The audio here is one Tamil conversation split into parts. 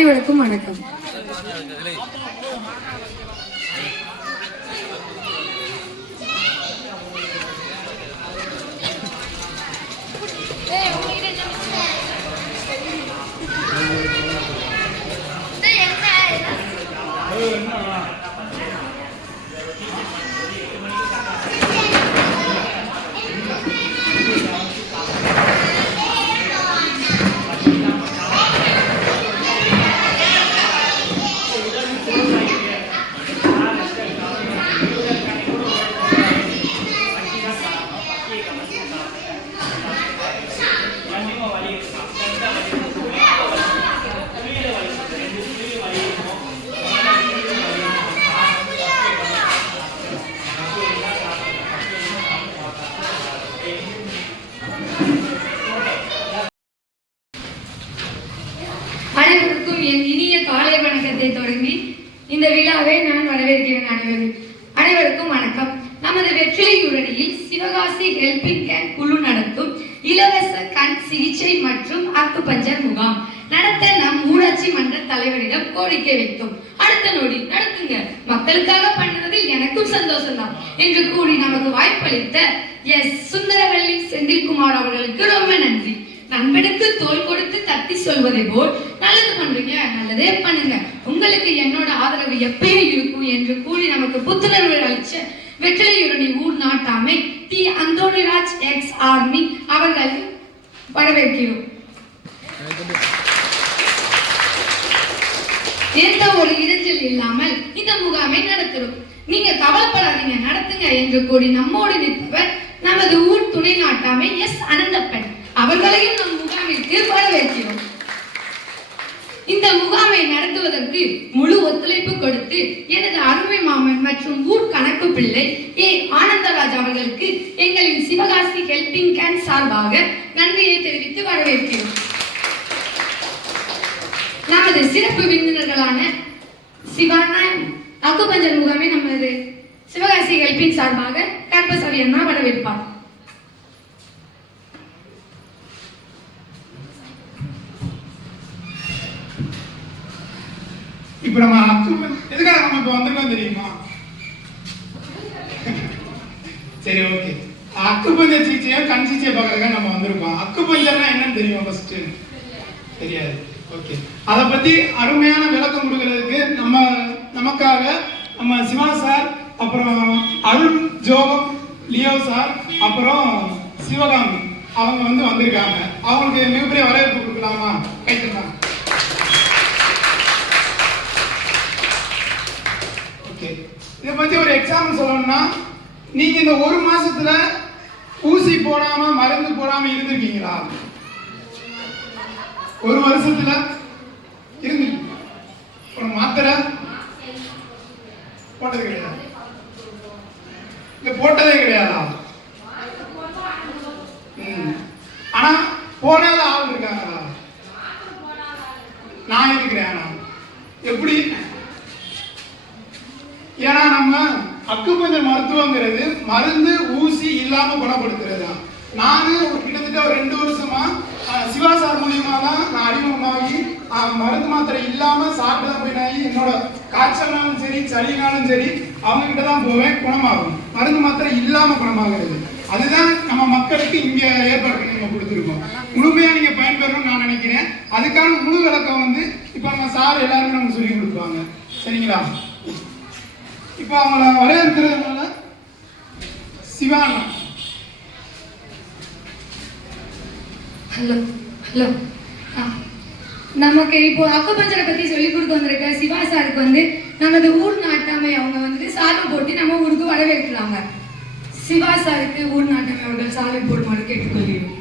அனைவருக்கும் வணக்கம். அனைவருக்கும் என் இனிய காலை வணக்கத்தை தொடங்கி இந்த விழாவை நான் வரவேற்கிறேன். அனைவருக்கும் வணக்கம். நமது வெற்றிலையூரணியில் சிவகாசி ஹெல்பிங் கேன் குழு நடத்தும் இலவச கண் சிகிச்சை மற்றும் அக்குபஞ்சர் முகாம் நடத்த நம் ஊராட்சி மன்ற தலைவரிடம் கோரிக்கை வைத்தோம். அடுத்த நொடி நடத்துங்க, மக்களுக்காக பண்ணுவதில் எனக்கும் சந்தோஷம் தான் என்று கூறி நமக்கு வாய்ப்பளித்த சுந்தரவல்லி செந்தில்குமார் அவர்களுக்கு ரொம்ப நன்றி. நண்பனுக்கு தோல் கொடுத்து தட்டி சொல்வதை போல் நல்லது பண்றீங்க, நல்லதே பண்ணுங்க, உங்களுக்கு என்னோட ஆதரவு எப்பயும் இருக்கும் என்று கூறி நமக்கு புத்துணர்வு அளிச்ச வெற்றிலையூரணி ஊர் நாட்டாமை டி அந்தோணிராஜ் எக்ஸ் ஆர்மி அவர்களை வரவேற்கிறோம். எந்த ஒரு இடைஞ்சல் இல்லாமல் இந்த முகாமை நடத்துறோம். நீங்க கவலைப்படாதீங்க, நடத்துங்க என்று கூறி நம்மோடு நிற்பவர் நமது ஊர் துணை நாட்டாமை எஸ் அனந்தப்பன் அவர்களையும் நம் முகாமிற்கு வரவேற்கிறோம். இந்த முகாமை நடத்துவதற்கு முழு ஒத்துழைப்பு கொடுத்து எனது அருமை மாமன் மற்றும் ஊர் கணக்கு பிள்ளை ஏ ஆனந்தராஜ் அவர்களுக்கு எங்களின் சிவகாசி ஹெல்பிங் கேன் சார்பாக நன்றியை தெரிவித்து வரவேற்கிறோம். நமது சிறப்பு விருந்தினர்களான சிவானா அக்குபஞ்சர் முகாமை நமது சிவகாசி ஹெல்பிங் சார்பாக கற்பசவி அண்ணா வரவேற்பார். இப்ப நம்ம எதுக்காக நம்ம இப்ப வந்திருக்கோம் தெரியுமா? சரி, ஓகே. அக்குபஞ்சர் சிகிச்சையோ கண் சிகிச்சையை பார்க்கறதுக்காக நம்ம வந்திருக்கோம். அக்குபஞ்சர்னா என்னன்னு தெரியுமா? ஃபர்ஸ்ட் தெரியாது. ஓகே, அதை பத்தி அருமையான விளக்கம் கொடுக்கறதுக்கு நமக்காக நம்ம சிவா சார், அப்புறம் அருண் ஜோகம் லியோ சார், அப்புறம் சிவகாமி அவங்க வந்திருக்காங்க. அவங்களுக்கு மிகப்பெரிய வரவேற்பு கொடுக்கலாமா? கைத்தலாம். இதை பத்தி ஒரு எக்ஸாம்பிள் சொல்லணும்னா, நீங்க இந்த ஒரு மாசத்துல ஊசி போடாம மருந்து போடாம இருந்திருக்கீங்களா? ஒரு வருஷத்துல இருந்திருக்கீங்க. ஒரு மாத்திரை போட்டது கிடையாது, இல்ல போட்டதே கிடையாதா? ஆனா போடாத ஆள் இருக்காங்களா? நான் இருக்கிறேன். எப்படி? ஏன்னா நம்ம அக்குபஞ்சர் மருத்துவங்கிறது மருந்து ஊசி இல்லாம குணப்படுத்துறது தான். நானும் கிட்டத்தட்ட ஒரு 2 வருஷமா சிவா சார் மூலியமா தான் நான் அறிமுகமாகி மருந்து மாத்திரை இல்லாம சாப்பிட்டு போயினாகி என்னோட காய்ச்சல்னாலும் சரி சளினாலும் சரி அவங்க கிட்ட தான் போவேன், குணமாகும். மருந்து மாத்திரை இல்லாம குணமாகிறது அதுதான் நம்ம மக்களுக்கு இங்க ஏற்பாடு நம்ம கொடுத்துருக்கோம். முழுமையா நீங்க பயன்பெறணும்னு நான் நினைக்கிறேன். அதுக்கான முழு விளக்கம் இப்ப நம்ம சார் எல்லாருமே நமக்கு சொல்லி கொடுப்பாங்க. சரிங்களா? இப்போ அவங்கள வரவேற்கிறதுனால சிவானா. ஹலோ ஹலோ நமக்கு இப்போ அக்குபஞ்சரை பத்தி சொல்லி கொடுத்து வந்திருக்க சிவா சாருக்கு நமது ஊர் நாட்டாமை அவங்க சாலை போட்டு நம்ம ஊருக்கு வரவேற்கிறாங்க. சிவா சாருக்கு ஊர் நாட்டாமை அவர்கள் சாலை போடுமாறு கேட்டுக்கொள்கிறோம்.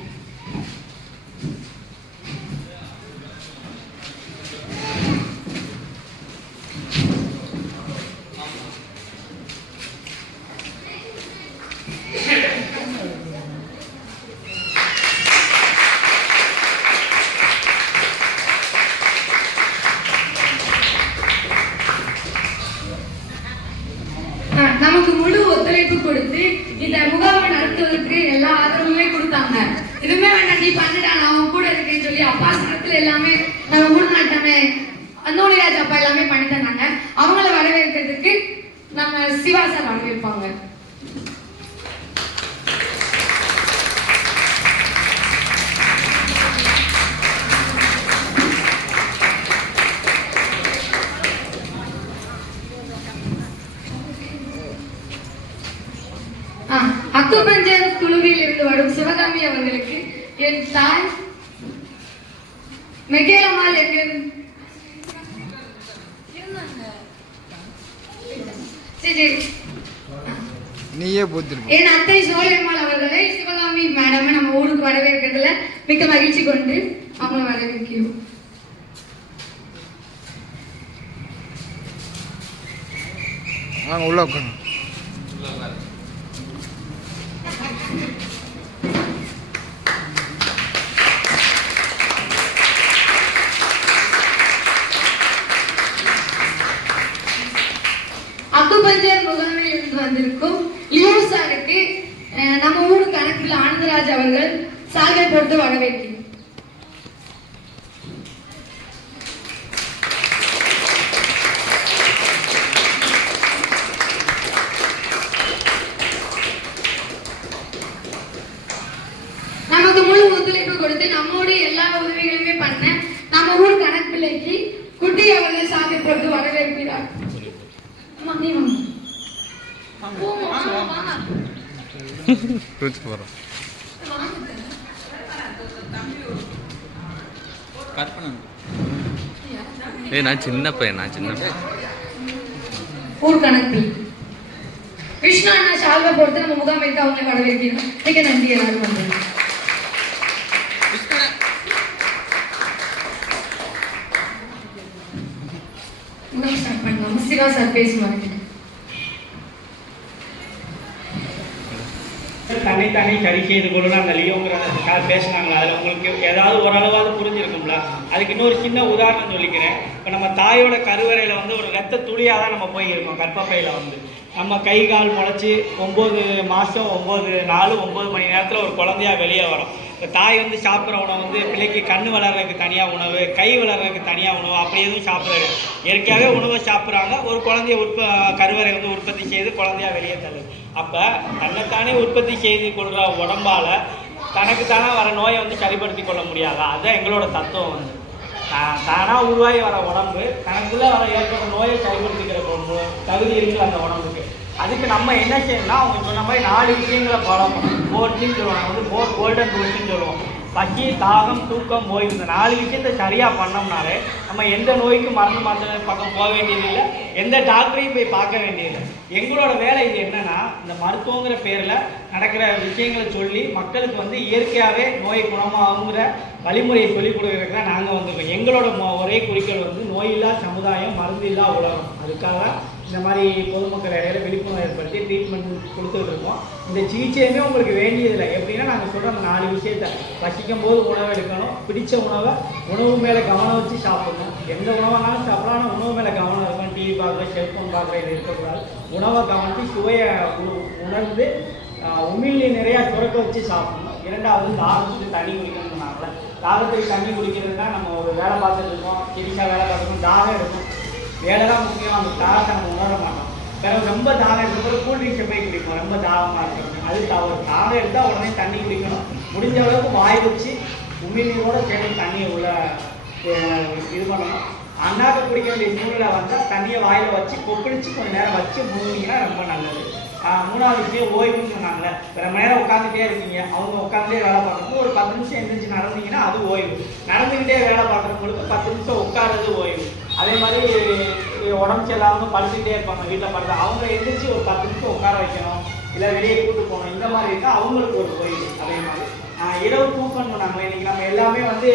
நமக்கு முழு ஒத்துழைப்பு கொடுத்து இந்த முகாமை நடத்துவதற்கு எல்லா ஆதரவுமே கொடுத்தாங்க. இதுமே வேண்டாம், நீ பண்ணிடா, நான் அவன் கூட இருக்கேன்னு சொல்லி அப்பாசனத்துல எல்லாமே நம்ம ஊர் நாட்டாமே அந்தோணிராஜ் அப்பா எல்லாமே பண்ணி தந்தாங்க. அவங்கள வரவேற்கிறதுக்கு நம்ம சிவா சார் வரவேற்பாங்க. அக்குபஞ்சர் குழுவில் இருந்து வரும் சிவகாமி அவர்களுக்கு என் தாய் மெகேலம்மாள் என் அத்தை சோழியம்மாள் அவர்களை சிவகாமி மேடம் நம்ம ஊருக்கு வரவேற்கிறதுல மிக்க மகிழ்ச்சி கொண்டு அவங்களை வரவேற்கிறோம். உள்ள உட்காந்து அக்குபஞ்சர் முகாமில் இருந்து வந்திருக்கும் லியோ சாருக்கு நம்ம ஊர் கணக்கில் ஆனந்தராஜ் அவர்கள் சால்வை போட்டு வரவேற்கிறோம். நமக்கு முழு ஒத்துழைப்பு கொடுத்து நம்மோட எல்லா உதவிகளுமே பண்ண நம்ம ஊர் கணக்கிலைக்கு குட்டி அவர்கள் சால்வை போட்டு வரவேற்கிறார். நான் சின்ன பையன் ஊர் கணக்கு விஷ்ணு அண்ணா சால்வை போட்டு நம்ம முகாமிற்கு அவங்களை வரவேற்கிறோம். மிக நன்றி எல்லாரும் வந்து ஸ்டார்ட் பண்ணலாம். சிவா சார் பேசுவாங்க. தன்னைத்தானே சரி செய்து கொள்ளணும் அந்த லியோங்கிற பேசினாங்களா, அதில் உங்களுக்கு ஏதாவது ஓரளவாவது புரிஞ்சிருக்கும்ல. அதுக்கு இன்னொரு சின்ன உதாரணம் சொல்லிக்கிறேன். இப்போ நம்ம தாயோட கருவறையில் வந்து ஒரு ரத்த துளியாக தான் நம்ம போய் இருக்கோம். கர்ப்பப்பையில் வந்து நம்ம கை கால் முளைச்சி 9 மாதம் 9 நாள் 9 மணி நேரத்தில் ஒரு குழந்தையா வெளியே வரும். இப்போ தாய் வந்து சாப்பிட்ற உணவு வந்து பிள்ளைக்கு கண் வளர்றதுக்கு தனியாக உணவு, கை வளர்றதுக்கு தனியாக உணவு, அப்படி எதுவும் சாப்பிட்றது இயற்கையாகவே உணவை சாப்பிட்றாங்க. ஒரு குழந்தைய கருவறை வந்து உற்பத்தி செய்து குழந்தையா வெளியே தள்ளுது. அப்போ தன்னைத்தானே உற்பத்தி செய்து கொள்கிற உடம்பால் தனக்குத்தானே வர நோயை வந்து சரிப்படுத்தி கொள்ள முடியாதா? அதுதான் எங்களோட தத்துவம். வந்து தானாக உருவாகி வர உடம்பு தனக்குள்ளே வர ஏற்படுற நோயை சரிப்படுத்திக்கிற தகுதி இருக்குது அந்த உடம்புக்கு. அதுக்கு நம்ம என்ன செய்யணும்னா, அவங்க சொன்ன மாதிரி 4 விஷயங்களை பழக்கம் 4Gன்னு சொல்லுவாங்க. வந்து 4 கோல்டன் ரூல்ஸ்ன்னு சொல்லுவோம். பசி, தாகம், தூக்கம், ஓய்வு. இந்த 4 விஷயத்தை சரியாக பண்ணோம்னாலே நம்ம எந்த நோய்க்கும் மருந்து மாத்திரை பக்கம் போக வேண்டியதில்லை, எந்த டாக்டரையும் போய் பார்க்க வேண்டியதில்லை. எங்களோட வேலை இது என்னன்னா, இந்த மருத்துவங்கிற பேரில் நடக்கிற விஷயங்களை சொல்லி மக்களுக்கு வந்து இயற்கையாகவே நோயை குணமாகுங்கிற வழிமுறையை சொல்லிக் கொடுக்குறதுக்கு தான் நாங்கள் வந்திருக்கோம். எங்களோட ஒரே குறிக்கோள் வந்து நோயில்லா சமுதாயம், மருந்தில்லா உலகம். அதுக்காக இந்த மாதிரி பொதுமக்கள் இடையில விழிப்புணர்வு ஏற்படுத்தி ட்ரீட்மெண்ட் கொடுத்துட்டு இருக்கோம். இந்த சிகிச்சையுமே உங்களுக்கு வேண்டியதில்லை. எப்படின்னா நாங்கள் சொல்கிற அந்த 4 விஷயத்தை பசிக்கும் போது உணவு எடுக்கணும், பிடிச்ச உணவை உணவு மேலே கவனம் வச்சு சாப்பிடணும். எந்த உணவுனாலும் சாப்பிடலாம், ஆனால் உணவு மேலே கவனம் இருக்கணும். டிவி பார்க்குற, செல்ஃபோன் பார்க்குற இது இருக்கக்கூடாது. உணவை கவனித்து சுவையை உணர்ந்து உமிழ்நீர் நிறையா சுரக்க வச்சு சாப்பிடணும். 2வது தாகத்துக்கு தண்ணி குடிக்கணும்னு சொன்னாங்களே, தாகத்துக்கு தண்ணி குடிக்கிறதுனா நம்ம ஒரு வேலை பார்த்துட்டு இருக்கோம், சிகிச்சா வேலை பார்த்துக்கணும், தாகம் இருக்கும். வேலை தான் முக்கியம். அந்த தாகத்தை நம்ம உணர மாட்டோம். பிறகு ரொம்ப தாகம் இருக்கிறப்ப கூல்ட்ரிங்க்ஸை போய் குடிப்போம், ரொம்ப தாகமாக இருக்கிறது. அது தவறு. தாகம் எடுத்தால் உடனே தண்ணி குடிக்கணும். முடிஞ்ச அளவுக்கு வாய் வச்சு உமிழ்நீரோடு சேர்ந்து தண்ணியை உள்ள இது பண்ணணும். அண்ணாக்க குடிக்க வேண்டிய சூழ்நிலை வந்தால் தண்ணியை வாயில் வச்சு கொப்பளிச்சு கொஞ்சம் நேரம் வச்சு முழுங்கினா ரொம்ப நல்லது. 3வது விஷயம் ஓய்வுன்னு சொன்னாங்களே. ரொம்ப நேரம் உட்காந்துட்டே இருக்கீங்க, அவங்க உட்காந்துட்டே வேலை பார்க்குறது. ஒரு 10 நிமிஷம் எந்திரிச்சு நடந்தீங்கன்னா அது ஓய்வு. நடந்துக்கிட்டே வேலை பார்க்குறவங்களுக்கு 10 நிமிஷம் உட்காரது ஓய்வு. அதே மாதிரி உடம்பு சரியில்லாமல் படுத்துக்கிட்டே இருப்பாங்க வீட்டில் படுத்து, அவங்க எந்திரிச்சு ஒரு 10 நிமிஷம் உட்கார வைக்கணும், இல்லை வெளியே கூட்டு போகணும். இந்த மாதிரி இருந்தால் அவங்களுக்கு ஒரு ஓய்வு. அதே மாதிரி இரவு தூக்கம் சொன்னாங்களே. இன்றைக்கி நம்ம எல்லாமே வந்து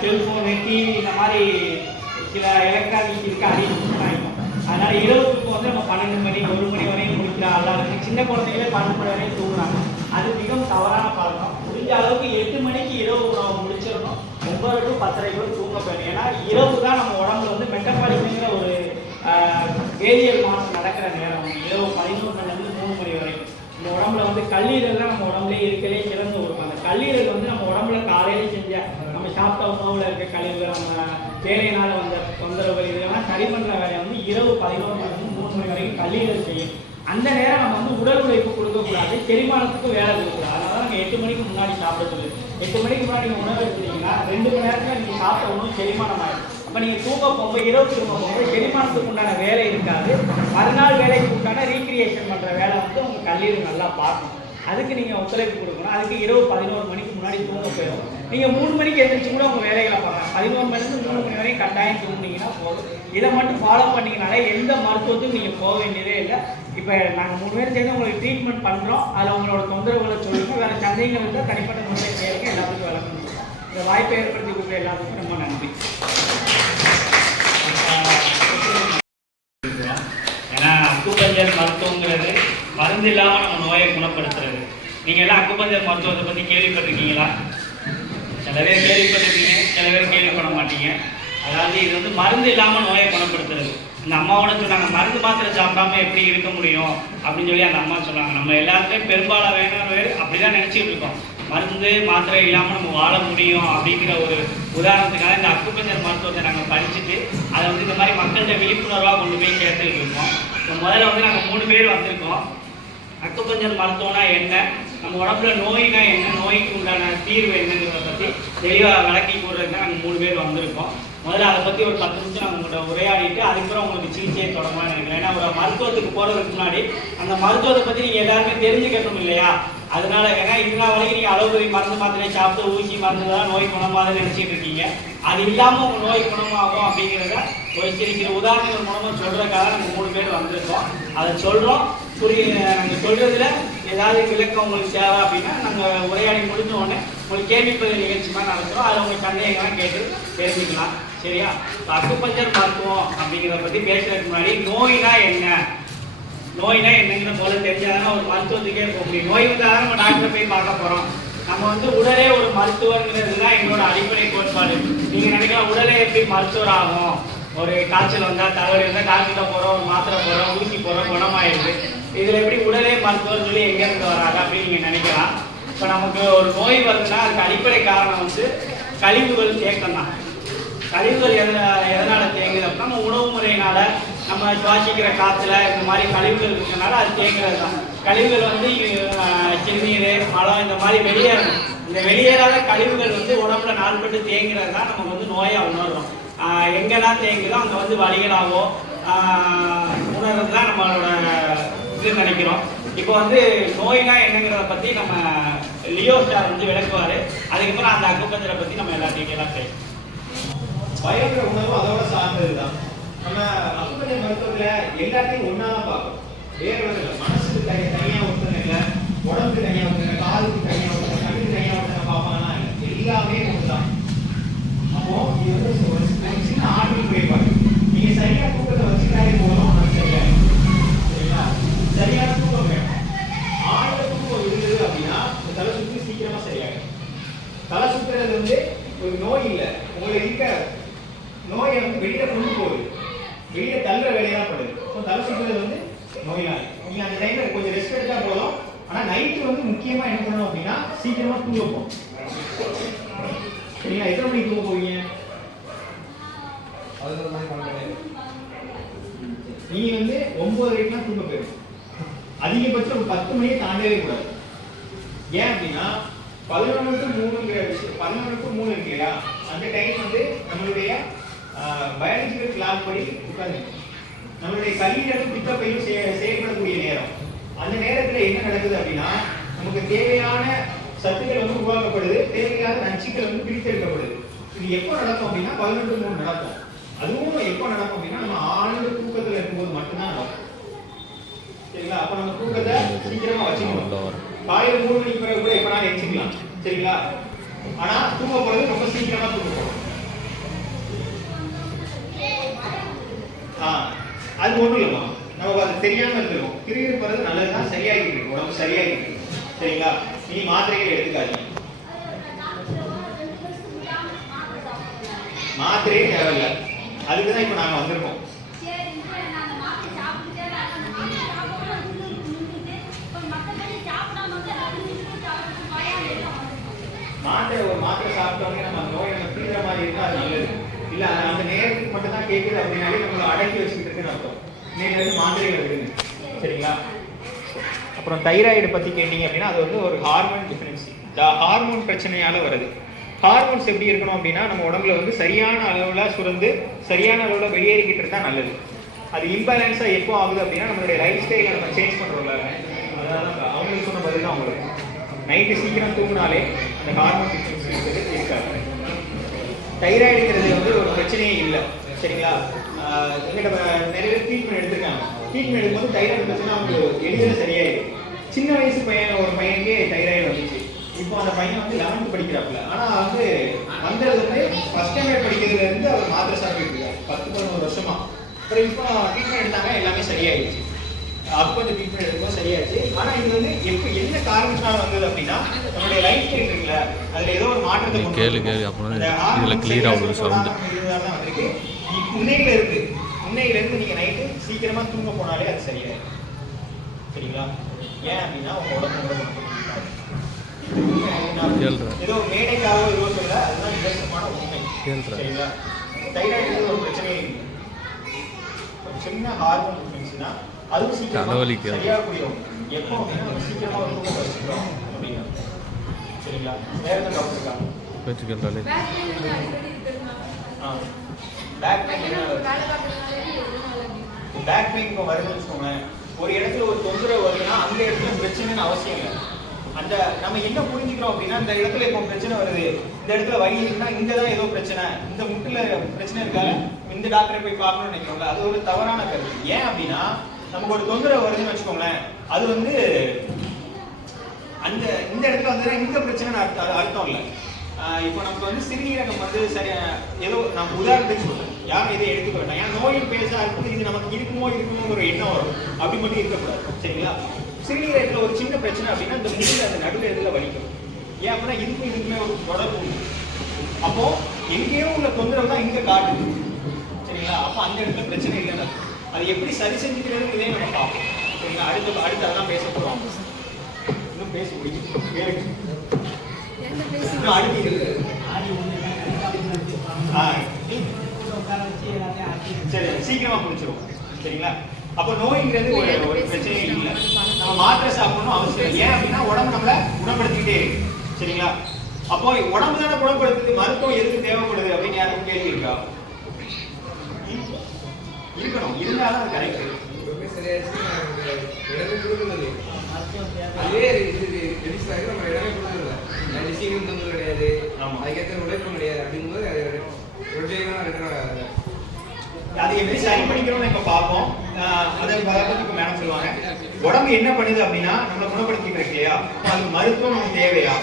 செல்ஃபோனு, டிவி இந்த மாதிரி சில எலக்ட்ரானிக் இருக்க அடிக்ஷன் ஆகிடும். அதனால் இரவு தூக்கம் வந்து நம்ம 12 மணி 1 மணி வரையும் முடிக்கிறா. எல்லாருக்கும் சின்ன குழந்தைகளே 12 மணி வரையும் தூங்குறாங்க. அது மிகவும் தவறான பழக்கம். முடிஞ்ச அளவுக்கு 8 மணிக்கு இரவு உணவு முடிச்சிடணும். 9 to 10 தூங்க போயிடும். ஏன்னா இரவு தான் நம்ம உடம்புல வந்து மெட்டபாலிசம்ங்கிற ஒரு வேதியியல் மாற்றம் நடக்கிற நேரம். இரவு 11 மணிலேருந்து 3 மணி வரைக்கும் இந்த உடம்புல வந்து கல்லீரல் தான் நம்ம உடம்புலேயே இருக்கலே சிறந்த உறுப்பு. அந்த கல்லீரல் வந்து நம்ம உடம்புல காலையில செஞ்ச நம்ம சாப்பிட்ட உணவில் இருக்க கழிவுகள், நம்ம வேலையினால் வந்த தொந்தரவுகள் இதெல்லாம் சரி பண்ணுற வேலையை வந்து இரவு 11 மணிலேருந்து 3 மணி வரைக்கும் கல்லீரல் செய்யும். அந்த நேரம் நம்ம வந்து உடல் உழைப்பு கொடுக்கக்கூடாது, செரிமானத்துக்கு வேலை கொடுக்கக்கூடாது. அதனால நாங்கள் 8 மணிக்கு முன்னாடி சாப்பிட சொல்லு. 8 மணிக்கு முன்னாடி நீங்கள் உணவு எடுத்துட்டீங்கன்னா 2 மணி நேரத்தில் நீங்கள் சாப்பிட்ட உணவு செரிமானம் ஆகிடும். அப்போ நீங்கள் தூங்க போகும்போது, இரவு தூங்க போகும்போது செரிமானத்துக்கு உண்டான வேலை இருக்காது. மறுநாள் வேலைக்கு உண்டான ரீக்ரியேஷன் பண்ணுற வேலை வந்து உங்கள் கல்லீரல் நல்லா பார்க்கணும். அதுக்கு நீங்கள் ஒத்துழைப்பு கொடுக்கணும். அதுக்கு இரவு 11 மணிக்கு முன்னாடி தூங்க போயிடும். நீங்கள் 3 மணிக்கு எழுந்திரிச்சு கூட உங்கள் வேலைகளை பார்க்கலாம். 11 மணிலேருந்து 3 மணி வரைக்கும் கட்டாயம் தூங்குனீங்கன்னா போதும். இதை மட்டும் ஃபாலோ பண்ணிங்கனாலே எந்த மருத்துவத்துக்கும் நீங்கள் போக வேண்டியதே இல்லை. இப்போ நாங்கள் 3 பேரும் சேர்ந்து உங்களுக்கு ட்ரீட்மெண்ட் பண்ணுறோம். அதில் உங்களோட தொந்தரவுகளை சொல்லுங்கள். வேறு சந்தேகங்கள் இருந்தால் தனிப்பட்ட முறையில் கேளுங்க, எல்லாத்துக்கும் விளக்கணும். இந்த வாய்ப்பை ஏற்படுத்தி கொடுக்குற எல்லாத்துக்கும் ரொம்ப நன்றி. ஏன்னா அக்குபஞ்சர் மருத்துவங்கிறது மருந்து இல்லாமல் நம்ம நோயை குணப்படுத்துறது. நீங்கள் எல்லாம் அக்குபஞ்சர் மருத்துவத்தை பற்றி கேள்விப்பட்டிருக்கீங்களா? சில பேர் கேள்விப்பட்டிருக்கீங்க, சில பேர் கேள்விப்பட மாட்டீங்க. அதாவது இது வந்து மருந்து இல்லாமல் நோயை குணப்படுத்துறது. அந்த அம்மாவோட சொன்னாங்க, மருந்து மாத்திரை சாப்பிடாம எப்படி இருக்க முடியும் அப்படின்னு சொல்லி அந்த அம்மா சொன்னாங்க. நம்ம எல்லாருமே பெரும்பாலும் வேணும் அப்படிதான் நினைச்சிட்டு இருக்கோம். மருந்து மாத்திரை இல்லாமல் நம்ம வாழ முடியும் அப்படிங்கிற ஒரு உதாரணத்துக்காக இந்த அக்குபஞ்சர் மருத்துவத்தை நாங்கள் படிச்சுட்டு அதை வந்து இந்த மாதிரி மக்கள்கிட்ட விழிப்புணர்வாக கொண்டு போய் சேர்த்துக்கிட்டு இருக்கோம். இப்போ முதல்ல வந்து நாங்கள் 3 பேர் வந்திருக்கோம். அக்குபஞ்சர் மருத்துவம்னா என்ன, நம்ம உடம்புல நோய்னா என்ன, நோய்க்கு உண்டான தீர்வு என்னங்கிறத பற்றி தெளிவாக விளக்கி கூடுறதுக்கு தான் நாங்கள் 3 பேர் வந்திருக்கோம். முதல்ல அதை பற்றி ஒரு 10 நிமிஷம் நாங்கள் உங்கள்கிட்ட உரையாடிட்டு அதுக்கப்புறம் உங்களுக்கு சிகிச்சையை தொடங்கலாம்னு நினைக்கிறேன். ஏன்னா ஒரு மருத்துவத்துக்கு போகிறதுக்கு முன்னாடி அந்த மருத்துவத்தை பற்றி நீங்கள் எல்லாருமே தெரிஞ்சுக்கணும் இல்லையா? அதனால ஏன்னா இதனால் வரைக்கும் நீங்கள் அலோபதி மருந்து மாத்திரை சாப்பிட்டு ஊசி மருந்து தான் நோய் குணமாகுதுன்னு நினச்சிட்டு இருக்கீங்க. அது இல்லாமல் உங்கள் நோய் குணமாகும் அப்படிங்கிறத ஒரு சிறு உதாரணங்கள் மூலமாக சொல்கிறதுக்காக நாங்கள் 3 பேர் வந்திருக்கோம். அதை சொல்கிறோம். நாங்கள் சொல்கிறதுல ஏதாவது விளக்கம் உங்களுக்கு தேவை அப்படின்னா நாங்கள் உரையாடி முடிஞ்ச உடனே உங்களுக்கு கேள்விப்பதிவு நிகழ்ச்சி மாதிரி நடத்துகிறோம். அதில் உங்களுக்கு சந்தேகங்கள்லாம் கேட்டு தெரிஞ்சுக்கலாம். சரியா? அக்குபஞ்சர் மருத்துவம் அப்படிங்கிறத பற்றி பேசுறதுக்கு முன்னாடி நோய்னா என்ன, நோய்னா என்னங்கிற போல தெரிஞ்சாதானே ஒரு மருத்துவத்துக்கே போக முடியும். நோய் வந்தால் நம்ம டாக்டரை போய் பார்க்க போகிறோம். நம்ம வந்து உடலே ஒரு மருத்துவங்கிறது தான் எங்களோட அடிப்படை கோட்பாடு. நீங்கள் நினைக்கலாம் உடலே எப்படி மருத்துவர் ஆகும், ஒரு காய்ச்சல் வந்தால் தவறு இருந்தால் டாக்டர்கிட்ட போகிறோம், ஒரு மாத்திரை போகிறோம், ஊசி போகிறோம், குணமாயிடுது. இதில் எப்படி உடலே மருத்துவர் சொல்லி எங்கேருந்து வராங்க அப்படின்னு நீங்கள் நினைக்கலாம். இப்போ நமக்கு ஒரு நோய் வருதுன்னா அதுக்கு அடிப்படை காரணம் வந்து கழிவுகள் தேக்கம் தான். கழிவுகள் எதனால் தேங்குது அப்படின்னா நம்ம உணவு முறையினால நம்ம சுவாசிக்கிற காற்றுல இந்த மாதிரி கழிவுகள் இருக்கிறதுனால அது தேங்குறது தான். கழிவுகள் வந்து சிறுநீர், மலம் இந்த மாதிரி வெளியேறணும். இந்த வெளியேறாத கழிவுகள் வந்து உடம்புல நாள்பட்டு தேங்குறது தான் நமக்கு வந்து நோயாக உணர்றோம். எங்கெல்லாம் தேங்குதோ அங்கே வந்து வலிகளாவோ உணர்றது தான் நம்மளோட இது நினைக்கிறோம். இப்போ வந்து நோய்னா என்னங்கிறத பற்றி நம்ம லியோ சார் வந்து விளக்குவார். அதுக்கப்புறம் அந்த அக்குபஞ்சரை பற்றி நம்ம எல்லா டீட்டெயிலாக செய்யணும். பயங்கர உணவு அதோட சார்ந்தது தான். நம்ம அக்குபஞ்சர் மருத்துவத்தில் எல்லாத்தையும் ஒன்றா தான் பார்க்கணும். வேறு இல்லை, மனசுக்கு தனியாக ஒருத்தங்க இல்லை, உடம்புக்கு தனியாக ஒருத்தங்க, காலுக்கு தனியாக ஒருத்தங்க, கண்ணுக்கு தனியாக ஒருத்தங்க பார்ப்பாங்கன்னா எல்லாமே ஒன்று தான். அப்போ இது வந்து ஒரு சின்ன ஆற்றல் குறைபாடு. நீங்கள் சரியாக தூக்கத்தை வச்சுட்டாலே போதும், அது சரியாக. சரிங்களா? சரியான தூக்கம் வேணும். ஆழ்ந்த தூக்கம் இருந்தது அப்படின்னா தலை சுற்றி சீக்கிரமாக சரியாகும். தலை சுற்றுறது வந்து ஒரு நோய் இல்லை, உங்களுக்கு இருக்க நோயை வந்து வெளியில கொண்டு போகுது, வெளியில தள்ளுற வேலையாக படுது. ஸோ தலை சுற்றுறது வந்து நோயினால் நீங்கள் அந்த டைமில் கொஞ்சம் ரெஸ்ட் எடுத்தா போதும். ஆனால் நைட்டு வந்து முக்கியமாக என்ன பண்ணணும் அப்படின்னா சீக்கிரமாக தூங்க போகும். சரிங்களா? எத்தனை மணிக்கு தூங்க போவீங்க? நீங்க வந்து 9 வரைக்கும் தூங்க போயிடும். அதிகபட்சம் ஒரு 10 மணியை தாண்டவே கூடாது. ஏன் அப்படின்னா 11 to 3ங்கிற விஷயம், 11 to 3 இருக்கு இல்லையா, அந்த டைம் வந்து நம்மளுடைய பயாலஜிக்கல் கிளாக் படி உட்கார்ந்து நம்மளுடைய கல்லீரலும் பித்தப்பையும் செயல்படக்கூடிய நேரம். அந்த நேரத்தில் என்ன நடக்குது அப்படின்னா நமக்கு தேவையான சத்துக்கள் வந்து உருவாக்கப்படுது, தேவையான நச்சுக்கள் வந்து பிரித்தெடுக்கப்படுது. இது எப்போ நடக்கும் அப்படின்னா 11 to 3 நடக்கும். அதுவும் எப்போ நடக்கும் அப்படின்னா நம்ம ஆழ்ந்த தூக்கத்தில் இருக்கும்போது மட்டும்தான் நடக்கும். சரிங்களா? அப்போ நம்ம தூக்கத்தை சீக்கிரமா வச்சுக்கணும். காலையில் 3 மணிக்கு பிறகு கூட எப்போ நாள் எச்சிக்கலாம். சரிங்களா? ஆனா தூங்க போறது ரொம்ப சீக்கிரமா தூங்க போறோம். அது ஒண்ணும் இல்லைம்மா, நம்ம அது தெரியாம இருந்துடும். கிரிக்கெட் போறது நல்லதுதான், சரியாகிட்டு இருக்கு, உடம்பு சரியாகிட்டு இருக்கு. சரிங்களா? நீ மாத்திரைகள் எடுத்துக்காதீங்க, மாத்திரையே தேவையில்லை. அதுக்குதான் இப்ப நாங்க வந்திருக்கோம். மாத்திரை ஒரு மாத்திரை சாப்பிட்டோன்னே நம்ம நோயை மாதிரி இருந்தா அது நல்லது. இல்ல அந்த நேரத்துக்கு மட்டும் தான் கேட்குது அப்படின்னாலே நம்மளை அடக்கி வச்சுக்கிட்டு இருக்குன்னு அர்த்தம். இன்னைக்கு வந்து மாத்திரைகள் இருக்குன்னு. சரிங்களா? அப்புறம் தைராய்டு பத்தி கேட்டீங்க அப்படின்னா அது வந்து ஒரு ஹார்மோன் டிஃபரன்சி. ஹார்மோன் பிரச்சனையால வருது. ஹார்மோன்ஸ் எப்படி இருக்கணும் அப்படின்னா நம்ம உடம்புல வந்து சரியான அளவுல சுரந்து சரியான அளவுல வெளியேறிக்கிட்டு இருந்தா நல்லது. அது இம்பேலன்ஸா எப்போ ஆகுது அப்படின்னா நம்மளுடைய லைஃப் ஸ்டைலை நம்ம சேஞ்ச் பண்றோம்ல, அதான் அவங்களுக்கு சொன்ன பதில் தான் அவங்களுக்கு. நைட்டு சீக்கிரம் தூங்கினாலே அந்த ஹார்மோன் டிஃபரன்ஸ் இருக்காது. தைராய்டுங்கிறது வந்து ஒரு பிரச்சனையே இல்லை. சரிங்களா? எங்கிட்ட நிறைய பேர் ட்ரீட்மெண்ட் எடுத்திருக்காங்க. ட்ரீட்மெண்ட் எடுக்கும்போது தைராய்டு பிரச்சனை அவங்களுக்கு எளிதில் சரியாயிடும். சின்ன வயசு ஒரு பையனுக்கே தைராய்டு வந்துச்சு. இப்போ அந்த பையன் வந்து 11th படிக்கிறாப்புல. ஆனால் வந்து வந்தது வந்து ஃபர்ஸ்ட் ஸ்டாண்டர்ட் படிக்கிறதுல இருந்து அவர் மாத்திரை சாப்பிட்டு இருக்காரு 10-11 வருஷமா. அப்புறம் இப்போ ட்ரீட்மெண்ட் எடுத்தாங்க, எல்லாமே சரியாயிடுச்சு. அப்போ இந்த ட்ரீட்மெண்ட் எடுக்கும்போது சரியாச்சு. ஆனால் இது வந்து எப்போ என்ன காரணத்தினால வந்தது அப்படின்னா நம்மளுடைய லைஃப் ஸ்டைல் இருக்குல்ல, அதில் ஏதோ ஒரு மாற்றத்தை கொண்டு வந்திருக்கு. உன்னையிலேருந்து நீங்கள் நைட்டு சீக்கிரமா தூங்க போனாலே அது சரியாயிடும். சரிங்களா? ஏன் அப்படின்னா உங்க உடம்பு ஏதோ மேடைக்காக ஏதோ சொல்ல, அதுதான் நிதர்சனமான உண்மை. சரிங்களா? தைராய்டு ஒரு பிரச்சனையே இல்லை. ஒரு சின்ன ஹார்மோன் டிஃபரன்ஸ்னா அதுவும் சீக்கிரமா சரியாகக்கூடிய எப்போ அப்படின்னா சீக்கிரமா ஒரு தூக்கம் வச்சுக்கிறோம் அப்படின்னா. சரிங்களா? வேற எதுவும் டவுட் இருக்கா? பேக் பெயின் இப்போ வருதுன்னு வச்சுக்கோங்களேன். ஒரு இடத்துல ஒரு தொந்தரவு வருதுன்னா அந்த இடத்துல பிரச்சனைன்னு அவசியம் இல்லை. அந்த நம்ம என்ன புரிஞ்சுக்கிறோம் அப்படின்னா இந்த இடத்துல இப்போ பிரச்சனை வருது, இந்த இடத்துல வலி இருக்குன்னா இங்க தான் ஏதோ பிரச்சனை, இந்த முட்டுல பிரச்சனை இருக்காது, இந்த டாக்டரை போய் பார்க்கணும்னு நினைக்கிறோம்ல, அது ஒரு தவறான கருத்து. ஏன் அப்படின்னா நமக்கு ஒரு தொந்தரவு வருதுன்னு வச்சுக்கோங்களேன், அது வந்து அந்த இந்த இடத்துல வந்து இந்த பிரச்சனை அர்த்தம் இல்லை. இப்போ நமக்கு வந்து சிறுநீரகம் வந்து சரியா ஏதோ நம்ம உதாரணத்துக்கு சொல்றேன், யாரும் இதை எடுத்துக்க வேண்டாம். ஏன்னா நோயின் பேச இருக்குது, இது நமக்கு இருக்குமோ ஒரு எண்ணம் வரும், அப்படி மட்டும் இருக்கக்கூடாது. சரிங்களா? சிறுநீரகத்தில் ஒரு சின்ன பிரச்சனை அப்படின்னா இந்த முடியல அந்த நடுவில் இடத்துல வலிக்கும். ஏன் அப்படின்னா இதுக்குமே ஒரு தொடர்பு உண்டு. அப்போ எங்கேயோ உள்ள தொந்தரவு தான் இங்க காட்டுது. சரிங்களா? அப்போ அந்த இடத்துல பிரச்சனை இல்லைன்னு அது எப்படி சரி செஞ்சுக்கிறது இதே நம்ம பார்ப்போம். சரிங்களா? அடுத்து அதான் பேச போறோம். இன்னும் பேச முடியும். அடுத்து சரி, சீக்கிரமா புரிஞ்சிடும். சரிங்களா? அப்போ நோய்ங்கிறது ஒரு பிரச்சனையே இல்லை. நம்ம மாத்திரை சாப்பிடணும் அவசியம். ஏன் அப்படின்னா உடம்பு நம்மளை குணப்படுத்திக்கிட்டே இருக்கு. சரிங்களா? அப்போ உடம்பு தானே குணப்படுத்துது, மருத்துவம் எதுக்கு தேவைப்படுது அப்படின்னு யாருக்கும் கேள்வி இருக்கா? இருக்கணும், இருந்தாலும் அது கரெக்ட். அதை எப்படி சரி பண்ணிக்கணும்னு இப்ப பார்ப்போம். அதை பத்தி மேடம் சொல்லுவாங்க. உடம்பு என்ன பண்ணுது அப்படின்னா நம்மளை குணப்படுத்திட்டு இருக்கு இல்லையா, அது மருத்துவம் நமக்கு தேவையா?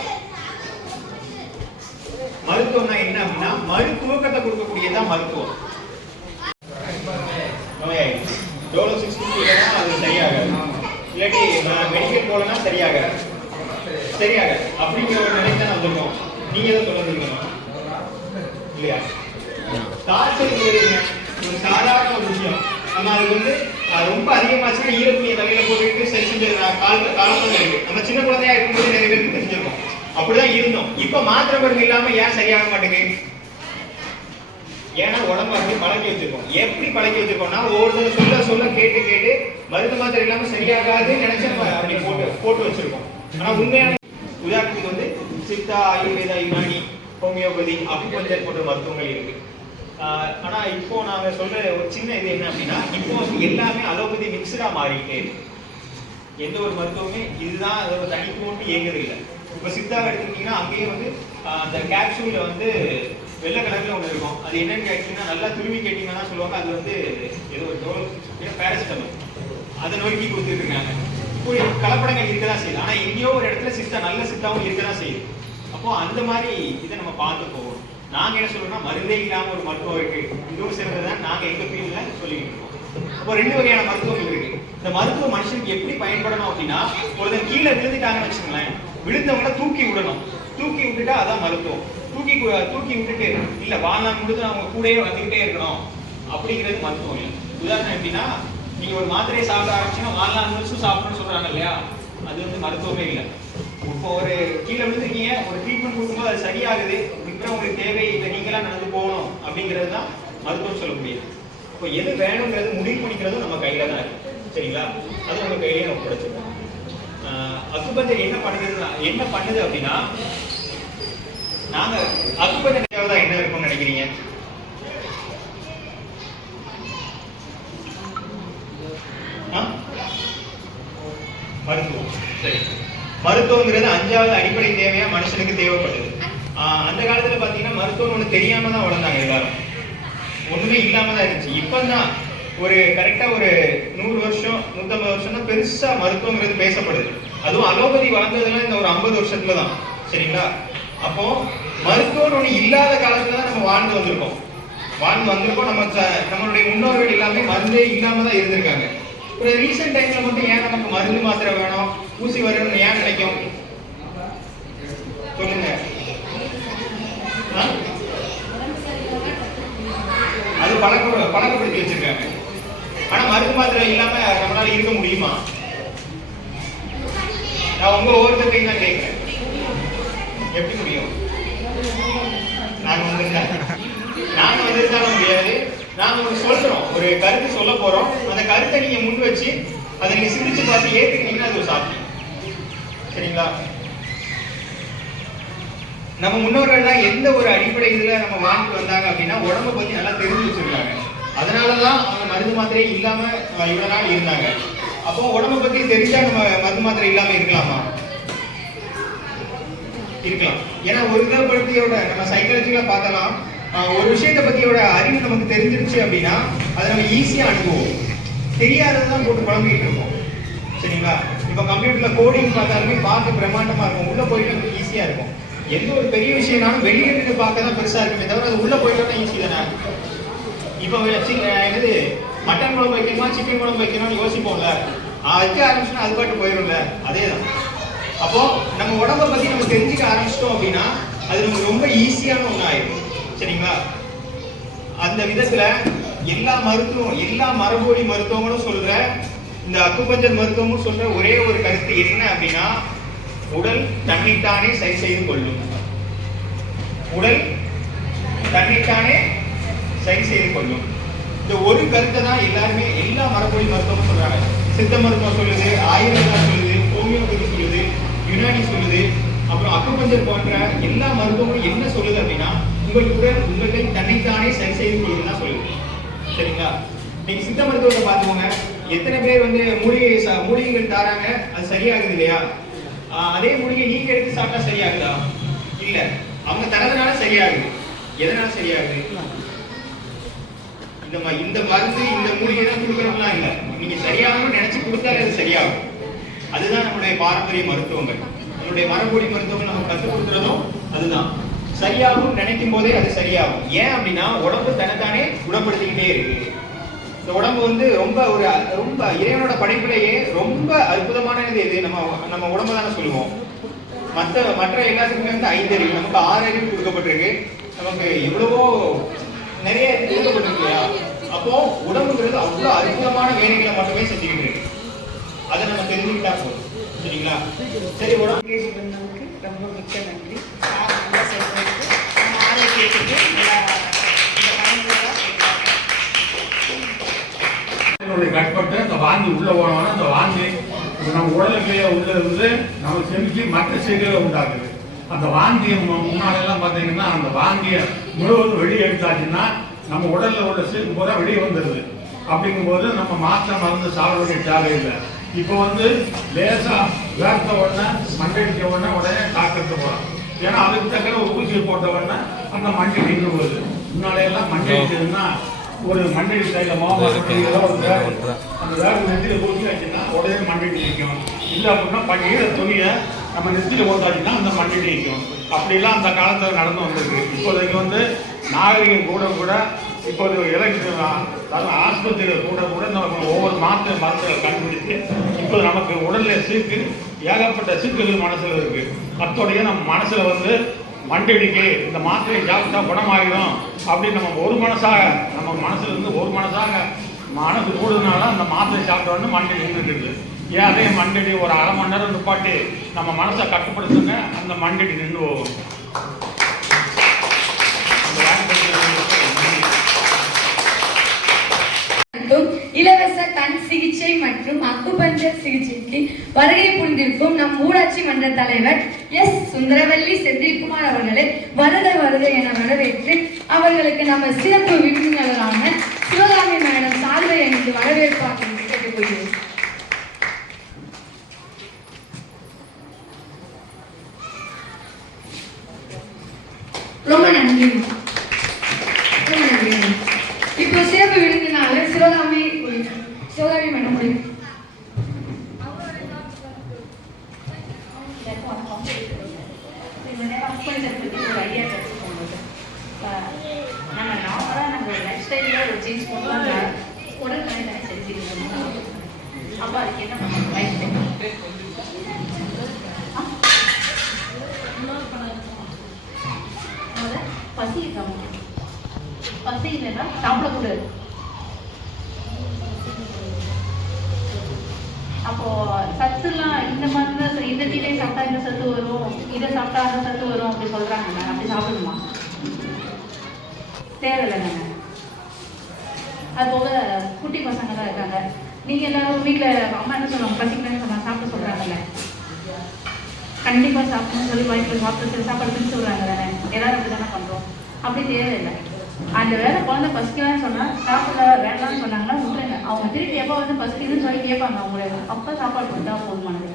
மருத்துவம்னா என்ன அப்படின்னா மருத்துவக்கத்தை கொடுக்கக்கூடியதான் மருத்துவம். டோலோ 6 அது சரியாகாது, இல்லாட்டி மெடிக்கல் போலனா சரியாகாது. அப்படிங்கிற ஒரு நிலைக்கு தான் வந்திருக்கோம். நீங்க எதை சொல்லுங்க இல்லையா? காய்ச்சல் ஒரு சாதாரண ஒரு விஷயம். நம்ம அது வந்து ரொம்ப அதிகமாச்சுன்னா ஈரத்துணியை தலையில போட்டுட்டு சரி செஞ்ச காலத்துல இருக்கு. நம்ம சின்ன குழந்தையா இருக்கும்போது நிறைய பேருக்கு தெரிஞ்சிருக்கோம், அப்படிதான் இருந்தோம். இப்ப மாத்திரை மருந்து இல்லாம ஏன் சரியாக மாட்டேங்குது? ஏன்னா உடம்பு அப்படி பழக்கி வச்சிருக்கோம். எப்படி பழக்கி வச்சிருக்கோம்னா ஒவ்வொருத்தரும் சொல்ல கேட்டு மருந்து மாத்திரை இல்லாம சரியாகாதுன்னு நினைச்சு நம்ம அப்படி போட்டு வச்சிருக்கோம். ஆனா உண்மையான உதாரணத்துக்கு வந்து சித்தா, ஆயுர்வேதா, யுனானி, ஹோமியோபதி, அக்குபஞ்சர் போன்ற மருத்துவங்கள் இருக்கு. ஆனா இப்போ நாங்க சொல்ற ஒரு சின்ன இது என்ன அப்படின்னா இப்போ வந்து எல்லாமே அலோபதி மிக்சடா மாறிட்டே இருக்கு. எந்த ஒரு மருத்துவமே இதுதான் அதோட தனித்துவம்னு இயங்குறது இல்லை. இப்போ சித்தாவை எடுத்துக்கிட்டீங்கன்னா அங்கேயே வந்து அந்த கேப்சூல்ல வந்து வெள்ளை கலர்ல ஒன்று இருக்கும். அது என்னன்னு கேட்டீங்கன்னா நல்லா துருவி கேட்டீங்கன்னா சொல்லுவாங்க அது வந்து ஏதோ ஒரு பேரசிட்டமல், அதை நோக்கி கொடுத்துட்டு இருக்காங்க. இப்போ கலப்படங்கள் இருக்கதான் செய்யுது. ஆனா எங்கேயோ ஒரு இடத்துல சித்தா நல்ல சித்தாவும் இருக்கதான் செய்யுது. அப்போ அந்த மாதிரி இதை நம்ம பார்த்து போவோம். நாங்க என்ன சொல்றோம்னா மருந்தே இல்லாம ஒரு மருத்துவம் இருக்கு, இன்னொரு சேர்ந்ததான் நாங்க எங்க ஃபீல்ட்ல சொல்லிக்கிட்டு இருக்கோம். அப்போ 2 வகையான மருத்துவங்கள் இருக்கு. இந்த மருத்துவ மனுஷனுக்கு எப்படி பயன்படணும் அப்படின்னா ஒருத்தர் கீழே விழுந்துட்டாங்கன்னு வச்சுக்கோங்களேன், விழுந்தவங்கள தூக்கி விடணும். தூக்கி விட்டுட்டா அதான் மருத்துவம். தூக்கி விட்டுட்டு இல்ல வாழ்நாள் முழுக்க அவங்க கூடயே வந்துகிட்டே இருக்கணும் அப்படிங்கிறது மருத்துவம் இல்லை. உதாரணம் எப்படின்னா நீங்க ஒரு மாத்திரையை சாப்பிட ஆரம்பிச்சுன்னா வாழ்நாள் முழுசும் சாப்பிடணும்னு சொல்றாங்க இல்லையா, அது வந்து மருத்துவமே இல்லை. இப்போ ஒரு கீழே விழுந்துருக்கீங்க, ஒரு ட்ரீட்மெண்ட் கொடுக்கும்போது அது சரியாகுது, உங்களுக்கு தேவை இல்லை நீங்களா நடந்து போகணும் அப்படிங்கிறது தான் மருத்துவம் சொல்லக்கூடியது. இப்போ எது வேணுங்கிறது முடிவு பண்ணிக்கிறதும் நம்ம கையில தான் இருக்கு. சரிங்களா? அது நம்ம கையிலேயே நம்ம குறைச்சிருக்கோம். அக்குபஞ்சர் என்ன பண்ணுது அப்படின்னா, நாங்க அக்குபஞ்சர் தான் என்ன இருக்கும்னு நினைக்கிறீங்க? மருத்துவம். சரி, மருத்துவங்கிறது 5வது அடிப்படை தேவையா மனுஷனுக்கு தேவைப்படுது. அந்த காலத்துல பாத்தீங்கன்னா மருத்துவம் ஒண்ணு தெரியாம தான் வளர்ந்தாங்க எல்லாரும், ஒண்ணுமே இல்லாம தான் இருந்துச்சு. இப்பதான் ஒரு கரெக்டா ஒரு 100 வருஷம் 150 வருஷம் தான் பெருசா மருத்துவங்கிறது பேசப்படுது. அதுவும் அலோபதி வளர்ந்ததுலாம் இந்த ஒரு 50 வருஷத்துல தான். சரிங்களா? அப்போ மருத்துவம் ஒண்ணு இல்லாத காலத்துல தான் நம்ம வாழ்ந்து வந்திருக்கோம். நம்மளுடைய முன்னோர்கள் எல்லாமே மருந்தே இல்லாம தான் இருந்திருக்காங்க. ஒரு ரீசெண்ட் டைம்ல மட்டும் ஏன் நமக்கு மருந்து மாத்திரை வேணும், ஊசி வரணும்னு ஏன் நினைக்கும் சொல்லுங்க? அது பழக்கப்படுத்தி வச்சிருக்காங்க. ஆனா மருந்து மாத்திரை இல்லாம நம்மளால இருக்க முடியுமா? நான் உங்க ஒவ்வொருத்தையும் தான் கேட்கிறேன், எப்படி முடியும்? நாங்க வந்திருந்தாலும் முடியாது. நாங்க ஒன்று சொல்றோம், ஒரு கருத்து சொல்ல போறோம். அந்த கருத்தை நீங்க முன் வச்சு அதை நீங்க சிந்திச்சு பார்த்து ஏத்துக்கிட்டீங்கன்னா அது ஒரு சாத்தியம். சரிங்களா? நம்ம முன்னோர்கள்லாம் எந்த ஒரு அடிப்படை இதுல நம்ம வாழ்ந்து வந்தாங்க அப்படின்னா உடம்பை பத்தி நல்லா தெரிஞ்சு வச்சிருக்காங்க. அதனாலதான் அவங்க மருந்து மாத்திரையே இல்லாம இவ்வளவு நாள் இருந்தாங்க. அப்போ உடம்பை பத்தி தெரிஞ்சா நம்ம மருந்து மாத்திரை இல்லாம இருக்கலாமா? இருக்கலாம். ஏன்னா ஒரு விதப்படுத்தியோட நம்ம சைக்காலஜிக்கலா பார்த்தலாம், ஒரு விஷயத்தை பத்தியோட அறிவு நமக்கு தெரிஞ்சிருச்சு அப்படின்னா அதை நம்ம ஈஸியா அனுப்புவோம். தெரியாததான் போட்டு குழம்பிட்டு இருக்கோம். சரிங்களா? இப்ப கம்ப்யூட்டர்ல கோடிங் பார்த்தாலுமே பார்க்க பிரம்மாண்டமா இருக்கும், உள்ள போயிட்டு நமக்கு ஈஸியா இருக்கும். எந்த ஒரு பெரிய விஷயம்னாலும் வெளியே இருந்து பார்க்க தான் பெருசா இருக்குமே தவிர அது உள்ள போயிட்டோம்னா ஈஸி தானே. இப்ப என்னது மட்டன் குழம்பு வைக்கணுமா சிக்கன் குழம்பு வைக்கணும்னு யோசிப்போம்ல, வைக்க ஆரம்பிச்சுன்னா அது பாட்டு போயிடும்ல. அதேதான். அப்போ நம்ம உடம்பை பத்தி நம்ம தெரிஞ்சுக்க ஆரம்பிச்சிட்டோம் அப்படின்னா அது நமக்கு ரொம்ப ஈஸியான ஒண்ணு ஆயிடும். சரிங்களா? அந்த விதத்துல எல்லா மருத்துவம், எல்லா மரபொழி மருத்துவங்களும் சொல்ற, இந்த அக்குபஞ்சர் மருத்துவமும் சொல்ற ஒரே ஒரு கருத்து என்ன அப்படின்னா, உடல் தன்னைத்தானே சரி செய்து கொள்ளும். உடல் தன்னைத்தானே சரி செய்து கொள்ளும். இந்த ஒரு கருத்தை தான் எல்லாருமே எல்லா மரபொழி மருத்துவமும் சொல்றாங்க. சித்த மருத்துவம் சொல்லுது, ஆயுர்வேதா சொல்லுது, ஹோமியோபதி சொல்லுது, யுனானி சொல்லுது, அப்புறம் அக்குபஞ்சர் போன்ற எல்லா மருத்துவமும் என்ன சொல்லுது அப்படின்னா, உங்களை தன்னைத்தானே சரி செய்து கொள்ளுன்னு தான் சொல்லுது. சரிங்களா? நீங்க சித்த மருத்துவத்தை பார்த்துக்கோங்க, எத்தனை பேர் வந்து மூலிகைகள் தாராங்க, அது சரியாகுது இல்லையா? அதே மூலிகை நீங்க எடுத்து சாப்பிட்டா சரியாகுதா? இல்ல, அவங்க தரதுனால சரியாகுது. எதனால சரியாகுது? இந்த மருந்து இந்த மூலிகை தான் கொடுக்கறதுலாம் இல்ல, நீங்க சரியாகணும்னு நினைச்சு கொடுத்தாலே அது சரியாகும். அதுதான் நம்மளுடைய பாரம்பரிய மருத்துவங்கள், நம்மளுடைய மரபொழி மருத்துவங்கள் நம்ம கற்றுக் கொடுக்குறதும் அதுதான். சரியாகும் நினைக்கும் போதே அது சரியாகும். ஏன் அப்படின்னா உடம்பு தன்னைத்தானே குணப்படுத்திக்கிட்டே இருக்கு. இந்த உடம்பு வந்து ரொம்ப இறைவனோட படைப்பிலேயே ரொம்ப அற்புதமானது எது? நம்ம உடம்பு தானே சொல்லுவோம். மற்ற எல்லாத்துக்குமே வந்து 5 அறிவு, நமக்கு 6 அறிவு கொடுக்கப்பட்டிருக்கு. நமக்கு எவ்வளவோ நிறைய கொடுக்கப்பட்டிருக்கு இல்லையா? அப்போ உடம்புங்கிறது அவ்வளவு அற்புதமான வேலைகளை மட்டுமே செஞ்சுக்கிட்டு இருக்கு. அதை நம்ம தெரிஞ்சுக்கிட்டா போதும். சரிங்களா? சரி, உடம்பு ரொம்ப மிக்க நன்றி. ஆரோக்கியத்துக்கு கட்பட்டு அந்த வாந்தி உள்ள போனோம்னா அந்த வாந்தி நம்ம உடலுக்குள்ளே உள்ள இருந்து நம்ம செமிச்சு மற்ற செய்திகளை உண்டாக்குது. அந்த வாந்தியை முன்னாலெல்லாம் பார்த்தீங்கன்னா அந்த வாந்தியை முழுவதும் வெளியே எடுத்தாச்சுன்னா நம்ம உடல்ல உள்ள சீக்கு பூரா வெளியே வந்துடுது. அப்படிங்கும்போது நம்ம மாத்திரை மருந்து சாப்பிட வேண்டிய தேவையில்லை. இப்போ வந்து லேசா வேர்த்த உடனே மண்டடிக்க உடனே டாக்டருக்கு போகிறோம். ஏன்னா அதுக்கு தக்கன ஒரு ஊசியை போட்ட உடனே அந்த மண்டை நின்று போகுது. முன்னாலையெல்லாம் மண்டடிச்சதுன்னா ஒரு மண்டடி சைடில் அந்த வேறு நெத்தியில் ஊசி வச்சுன்னா உடனே மண்டடி நிற்கும். இல்லை அப்படின்னா ஈர துணியை நம்ம நெத்தியில் போட்டாச்சுன்னா அந்த மண்டடி நிற்கும். அப்படிலாம் அந்த காலத்தில் நடந்து வந்திருக்கு. இப்போதைக்கு வந்து நாகரிகம் கூட இப்போது ஆஸ்பத்திரியில் கூட நம்ம ஒவ்வொரு மருத்துவ கண்டுபிடிச்சு இப்போ நமக்கு உடல்ல சீக்கு ஏகப்பட்ட சீக்குகள் மனசுல இருக்கு. அத்தோடைய நம்ம மனசுல வந்து மண்டடிக்கு இந்த மாத்திரையை சாப்பிட்டா குணமாகிடும் அப்படின்னு நம்ம மனசுல இருந்து ஒரு மனசு கூடுதனால அந்த மாத்திரை சாப்பிட்டோன்னு மண்டடி நின்றுட்டு. ஏன் அதே மண்டடி ஒரு அரை மணி நேரம் நிப்பாட்டி நம்ம மனசை கட்டுப்படுத்துங்க, அந்த மண்டடி நின்று போகும். அக்குபஞ்சர் சிகிச்சைக்கு வருகை புரிந்திருக்கும் நம் ஊராட்சி மன்ற தலைவர் எஸ் சுந்தரவல்லி செந்தில்குமார் அவர்களை வருக வருக என வரவேற்று அவர்களுக்கு நம்ம சிறப்பு விருந்தினரான சிவகாமி மேடம் சால்வை அணிந்து வரவேற்பார்கள் என்று கேட்டுக்கொள்கிறேன். ரொம்ப நன்றி. ரொம்ப நன்றி. இப்போ சிறப்பு விருந்தினாளர் சிவகாமி மேடம் முடியும். நம்ம நார்மலாக நம்ம லைஃப் ஸ்டைலில் ஒரு சேஞ்ச் பண்ணுவோம், உடல் நலனை சரி செய்யணும். அப்போ அதுக்கு என்ன பண்ணணும்? லைஃப் ஸ்டைல் பசி இருக்கணும். பசி இல்லைன்னா சாப்பிடக்கூடாது. அப்போ சத்துலாம் இந்த மாதிரி தான், இந்த கீழே சாப்பிட்டா இந்த சத்து வரும், இதை சாப்பிட்டா அந்த சத்து வரும் அப்படி சொல்றாங்க. அப்படி சாப்பிடணுமா? தேவையில்லை தானே. அது போக குட்டி பசங்க தான் இருக்காங்க. நீங்க எல்லாரும் வீட்டில் அம்மா என்ன சொல்லுவாங்க, பசிக்கலன்னு சொன்னாங்க, சாப்பிட சொல்றாங்கல்ல, கண்டிப்பா சாப்பிடணும்னு சொல்லி வயிற்றுல சாப்பிட்டு சாப்பாடு சொல்றாங்க தானே. எல்லாரும் அப்படி தானே பண்றோம். அப்படி தேவையில்லை. அந்த வேலை குழந்தை பசிக்கலான்னு சொன்னா சாப்பிட வேண்டாம்னு சொன்னாங்கன்னா விட்டுருங்க. அவங்க திருப்பி எப்போ வந்து பசிக்குதுன்னு சொல்லி கேட்பாங்க அவங்கள, அப்போ சாப்பாடு கொடுத்தா போதுமானது.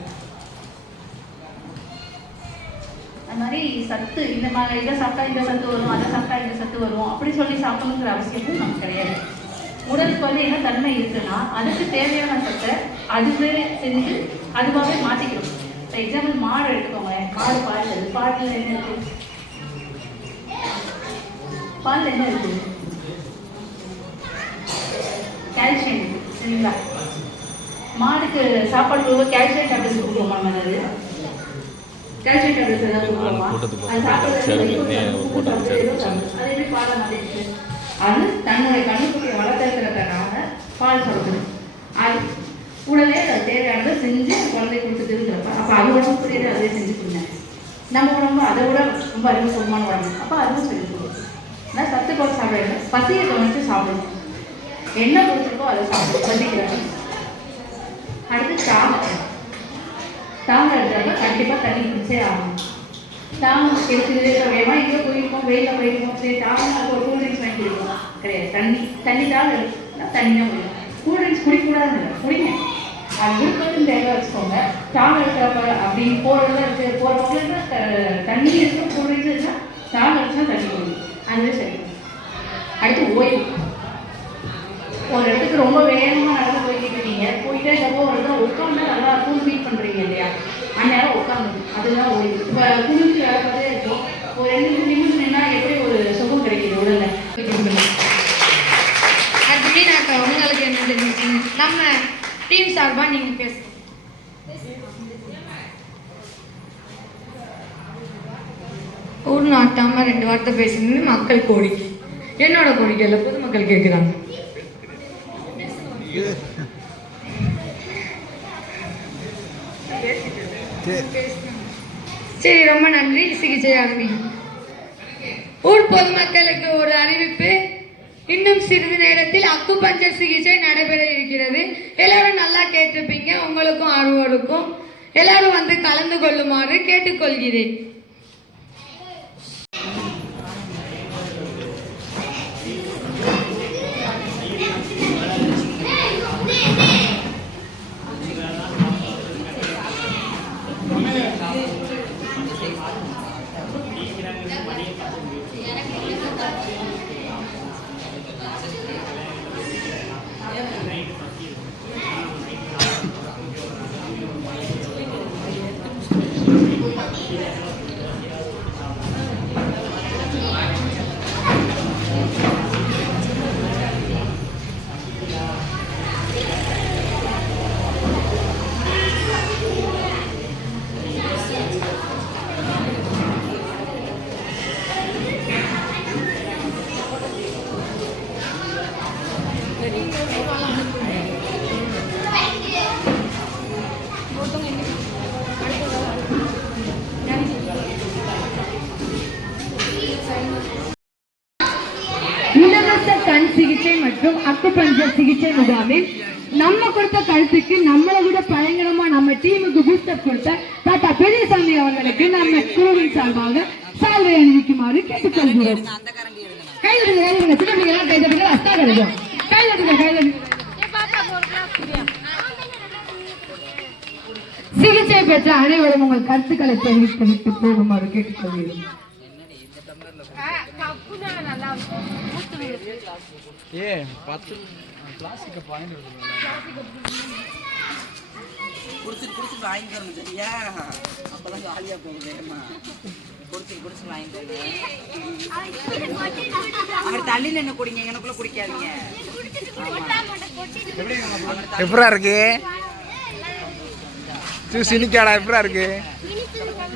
அந்த மாதிரி சத்து இந்த மாதிரி இதை சாப்பிட்டா இந்த சத்து வரும், அதை சாப்பிட்டா இந்த சத்து வரும் அப்படி சொல்லி சாப்பிடணுங்கிற அவசியமும் நமக்கு கிடையாது. உடலுக்கு வந்து என்ன தன்மை இருக்குன்னா அதுக்கு தேவையான சத்தை அதுவே செஞ்சு அதுவாகவே மாற்றிக்கணும். ஃபார் எக்ஸாம்பிள் மாடு எடுத்துக்கோங்க. மாடு பால் தருது. பாலில் என்ன இருக்கு? பால் என்ன இருக்கு? கால்சியம் இருக்கு. சரிங்களா? மாடுக்கு சாப்பாடு கொடுக்க கால்சியம் டேப்லெட்ஸ் கொடுப்போமா? அது கால்சியம் டேப்லெட்ஸ் ஏதாவது கொடுப்போமா? அது சாப்பிட்றது அது எப்படி பாலை மாதிரி அது தன்னுடைய கண்ணுக்குட்டியை வளர்த்துறதுக்காக பால் சுரக்குது. அது உடனே அது தேவையானதை செஞ்சு குழந்தை கொடுத்து தெரிஞ்சிருப்பா. அப்போ அது உடம்பு புரியுது, அதே செஞ்சு கொடுங்க. நம்ம உடம்பு அதை விட ரொம்ப அறிமுகமான உடம்பு. அப்போ அதுவும் சொல்லி கொடுக்கும். ஆனால் சத்து போட்டு சாப்பிட பசியை கவனித்து சாப்பிடணும். என்ன கொடுத்துருக்கோ அதை சாப்பிடும் பசிக்கிறாங்க. அடுத்து தாங்க எடுக்கிறப்ப கண்டிப்பாக தண்ணி குடிச்சே ஆகணும். தாங்க எடுத்துக்கிட்டே வேகமா எங்கே போயிருக்கோம், வெயிலில் போயிருக்கோம், சரி தாங்க ஒரு கூல்ட்ரிங்க்ஸ் வாங்கி குடிப்போம் கிடையாது. தண்ணி தாங்க எடுத்துனா தண்ணி தான் குடிக்கும். கூல்ட்ரிங்க்ஸ் குடிக்கூடாதுன்னு இல்லை, குடிங்க. அது விருப்பத்துன்னு தேவை வச்சுக்கோங்க. தாங்க எடுக்கிறப்ப அப்படி போகிறதெல்லாம் இருக்குது, போகிற பக்கம் தண்ணி இருக்கும், கூல்ட்ரிங்க்ஸ் இருந்தால் தாங்க எடுத்துனா தண்ணி குடிக்கும். அதுவே சரி. அடுத்து ஓய்வு. ஒரு இடத்துக்கு ரொம்ப வேகமாக நடந்து போய்கிட்டு இருக்கீங்க, போயிட்டே இருக்கப்போ ஒரு இடத்துல உட்காந்து நல்லா இருக்கும் ஃபீல் பண்ணுறீங்க இல்லையா, அந்நேரம் உட்காந்து அதுதான் ஓய்வு. இப்போ குளிச்சு வேலை பார்த்தே இருக்கும், ஒரு 2 நிமிஷம் நின்னா எப்படி ஒரு சுகம் கிடைக்குது உடல்ல. அடுத்து மீனாக்கா உங்களுக்கு என்ன தெரிஞ்சுங்க? நம்ம டீம் சார்பாக நீங்கள் பேசுங்க. ஒரு நாட்டாம 2 வார்த்தை பேசுறது மக்கள் கோரிக்கை. என்னோட கோரிக்கை இல்லை, பொதுமக்கள் கேட்குறாங்க. சரி, ரொம்ப நன்றி. சிகிச்சை ஆரம்பிக்கும். ஊர் பொதுமக்களுக்கு ஒரு அறிவிப்பு. இன்னும் சிறிது நேரத்தில் அக்குபஞ்சர் சிகிச்சை நடைபெற இருக்கிறது. எல்லாரும் நல்லா கேட்டிருப்பீங்க. உங்களுக்கும் ஆர்வம் இருக்கும். எல்லாரும் வந்து கலந்து கொள்ளுமாறு கேட்டுக்கொள்கிறேன். இலவச கண் சிகிச்சை மற்றும் அக்குபஞ்சர் சிகிச்சை முகாமில் நம்ம கொடுத்த கருத்துக்கு நம்மளை விட பயங்கரமா நம்ம டீமுக்கு பூஸ்டப் கொடுத்த தாத்தா பெரியசாமி அவர்களுக்கு நம்ம குழுவின் சார்பாக சால்வை அணிவிக்குமாறு கேட்டுக்கொள்கிறோம். கைதட்டுங்க சின்ன பிள்ளைங்க கைதட்டுங்க அஸ்தா கிடைக்கும். கைதட்டுங்க. சிகிச்சை பெற்ற அனைவரும் உங்கள் கருத்துக்களை தெரிவித்து போகுமாறு கேட்டுக்கொள்கிறோம். குடிச்சிட்டு வாங்கி தரணும் சரியா? அப்பதான் ஜாலியா போகுது. குடிச்சிட்டு வாங்கி தரணும். அவர் தள்ளி நின்று குடிங்க, எனக்குள்ள குடிக்காதீங்க. எப்படா இருக்கு சினிக்காடா? எப்படா இருக்கு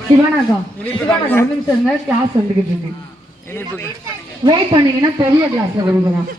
சிவானாக்கா? ஒரு நிமிஷம் கிளாஸ் வந்துகிட்டு இருக்கு. வெயிட் பண்ணீங்கன்னா பெரிய கிளாஸ்ல கொடுக்கலாம்.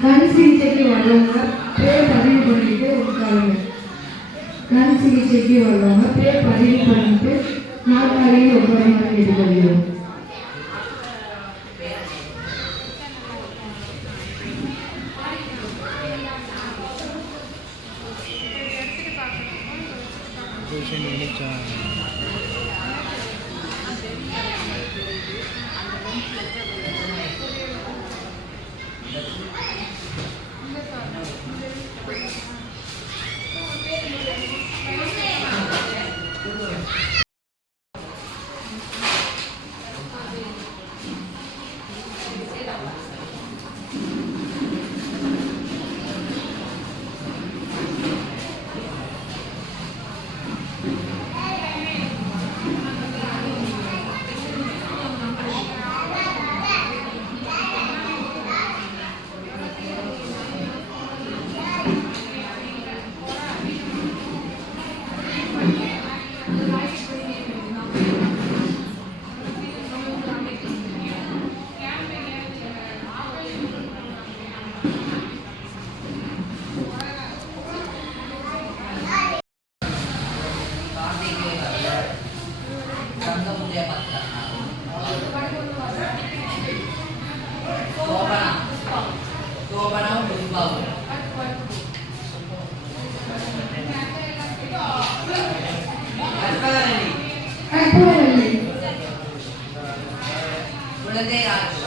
கண் சிகிச்சைக்கு வர்றவங்க பேர் பதிவு பண்ணிட்டு உட்காருங்க. கண் சிகிச்சைக்கு வர்றவங்க பேர் பதிவு பண்ணிட்டு நாற்காலியில் உட்காருங்க கேட்டுக்கொள்கிறோம். நினைச்சா கற்பூரவல்லி, குழந்தைராஜ்,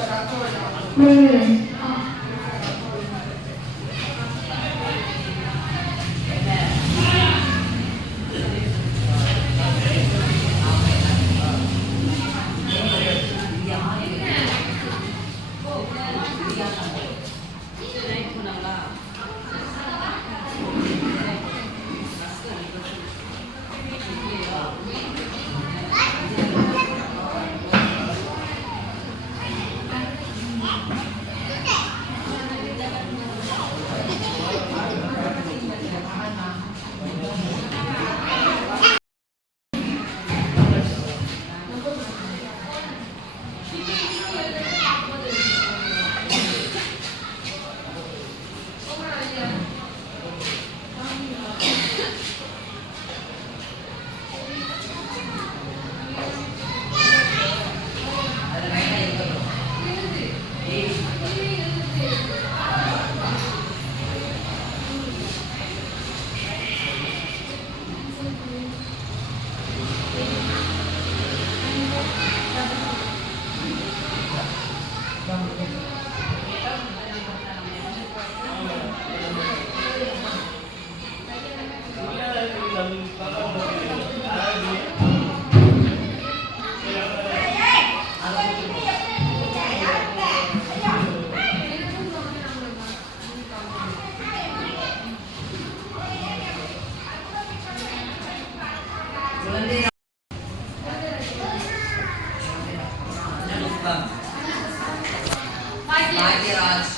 பாக்யராஜ்,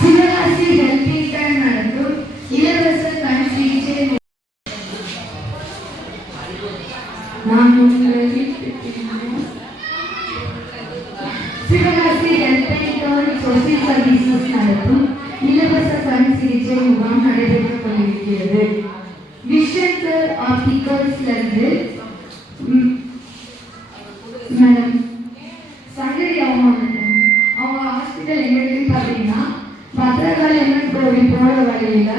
சிவகாசி ஹெல்பிங் ஹேண்ட் நடத்தும் இலவச கண் சிகிச்சை Sivakasi helping hand social services நடத்தும் இலவச கண் சிகிச்சை முகாம் நடைபெற்றுக் கொண்டிருக்கிறது. விஷன் ஆர்டிகல்ஸ்ல இருந்து மேடம் சங்கரி அவங்க ஹாஸ்பிட்டல் எங்க பார்த்தீங்கன்னா பத்திரகாளி அம்மன் கோவில் போற வழியில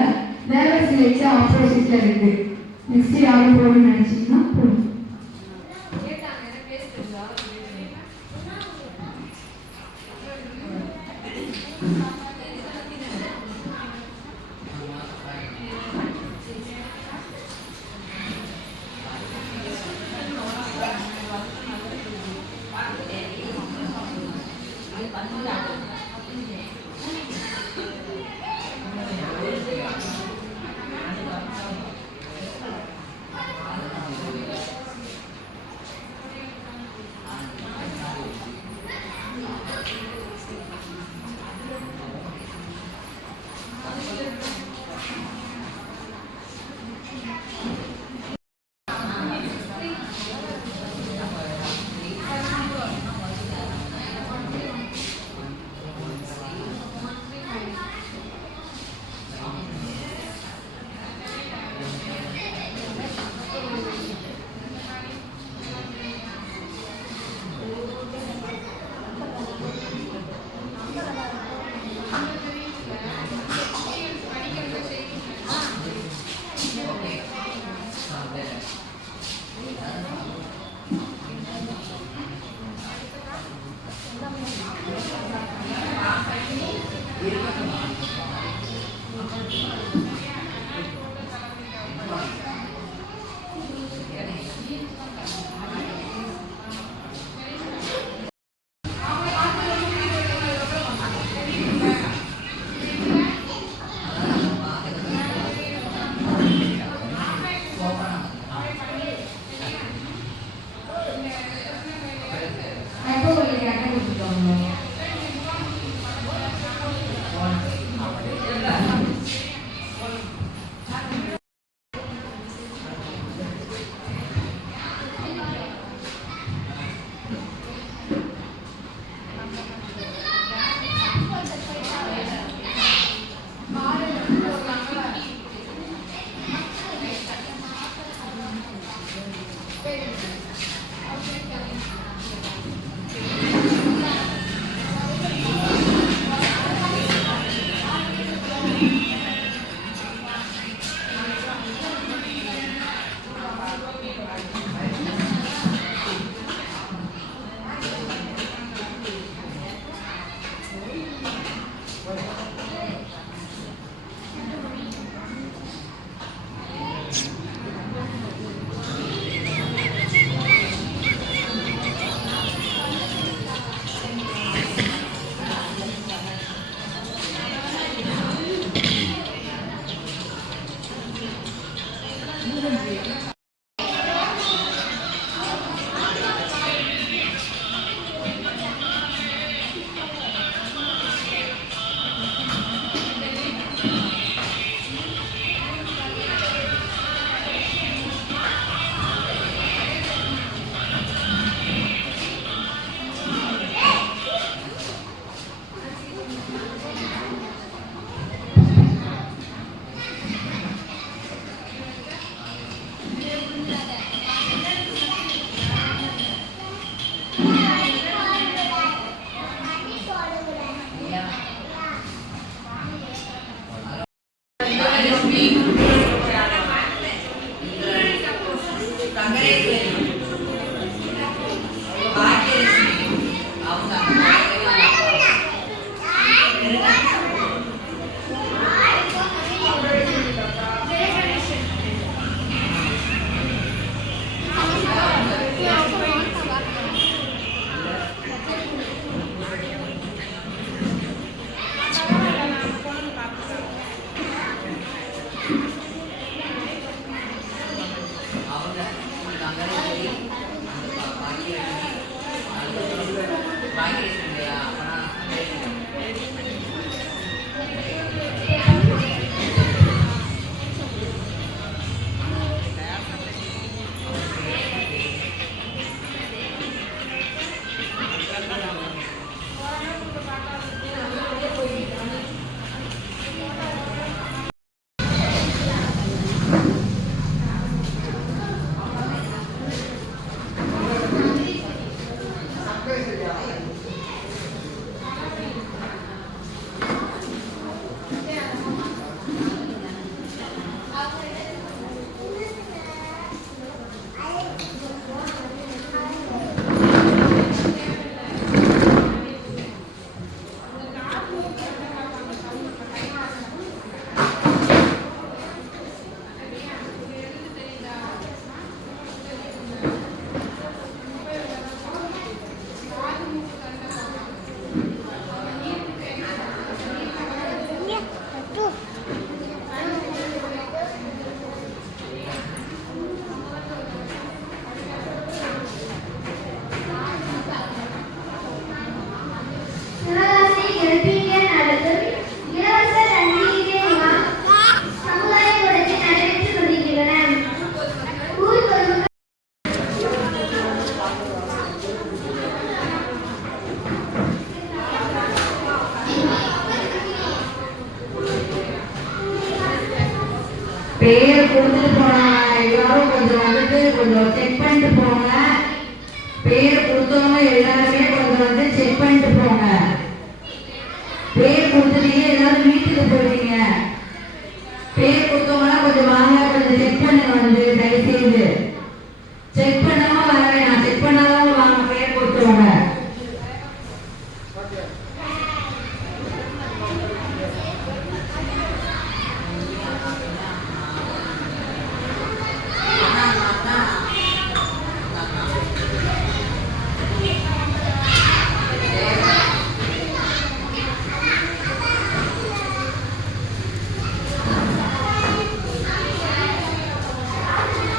தேவசிலைக்கு ஆப்போசிட்ல இருக்கு. நெக்ஸ்ட் யாரும் போகணும்னு நினைச்சீங்கன்னா போகணும். பேர் கொடுத்துட்டு போனாங்க. எல்லாரும் கொஞ்சம் வந்துட்டு கொஞ்சம் செக் பண்ணிட்டு போங்க. பேர் கொடுத்தவங்க எல்லாருமே கொஞ்சம் வந்து செக் பண்ணிட்டு போங்க. பேர் கொடுத்துட்டீங்க, எல்லாரும் வீட்டுக்கு போயிட்டீங்க. பேர் கொடுத்தவங்களாம் கொஞ்சம் வாங்க, கொஞ்சம் செக் பண்ணுங்க. வந்து தயவு செய்து செக் பண்ணாம வர வேணாம். செக் பண்ணாதான் வாங்க பேர் கொடுத்தவங்க.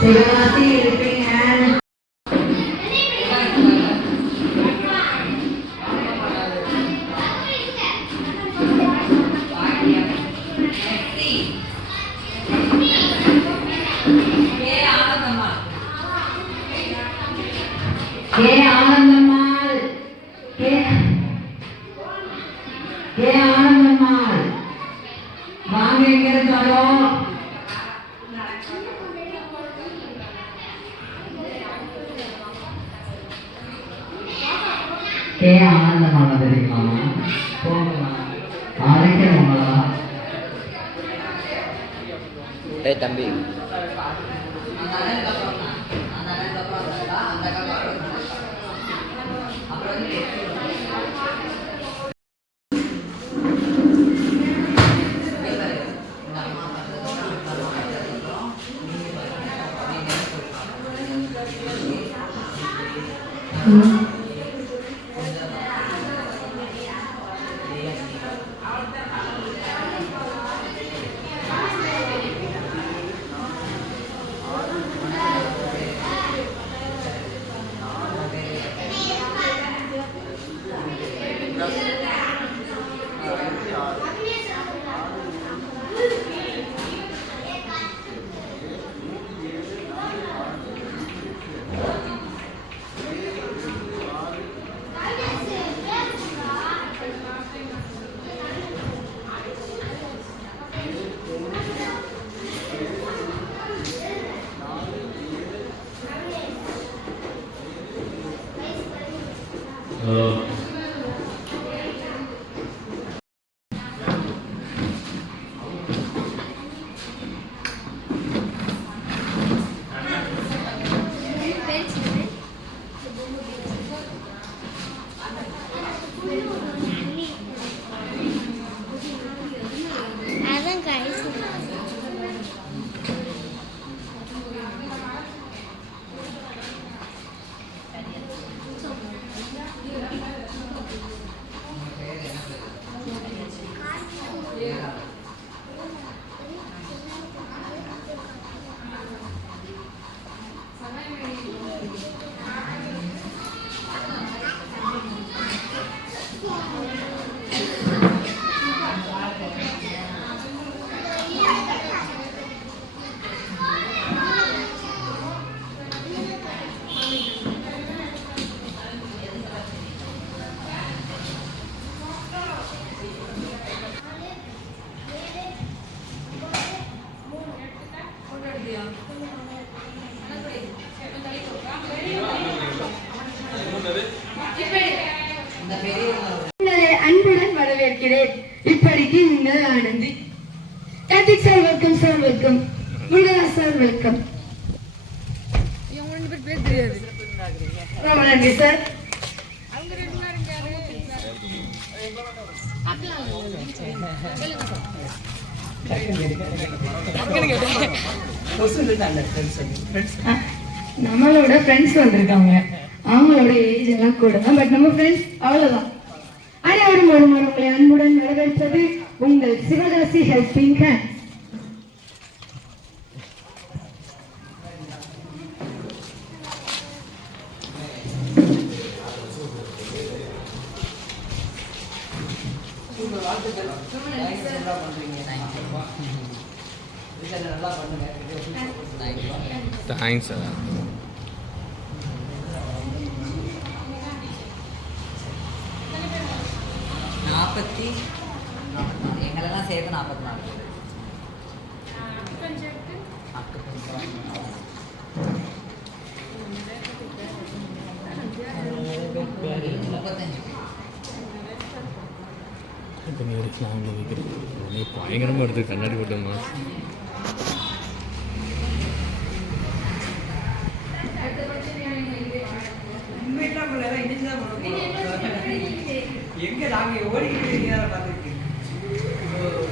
சிவகாசி இருப்பீங்க. ஆனந்தம்மாள், ஆனந்தம்மாள் வாங்க. எங்க இருந்தாலும் ஆனந்தமான தெரியுமா? போங்கம்மா, அழைக்கிறவங்களா டேய் தம்பி அன்புடன் வரவேற்கிறேன். இப்படிக்கு உங்கள் Anandhi. Karthik sir welcome, sir welcome. Murugadoss sir welcome. ரொம்ப நன்றி சார். நம்மளோட ஃப்ரெண்ட்ஸ் வந்திருக்காங்க. அவங்களோட ஏஜ் எல்லாம் கூட தான், பட் நம்ம ஃப்ரெண்ட்ஸ் அவ்வளவுதான். அனைவரும் ஒரு முறை உங்களை அன்புடன் வரவேற்பது உங்கள் Sivakasi helping hand. Thanks sir. எங்களெல்லாம் சேர்த்து 44. பயங்கரமாக இருக்குது கண்ணாடி போட்டோம்மா. எங்க நாங்கள் ஓடிக்கிட்டு பார்த்துருக்கு.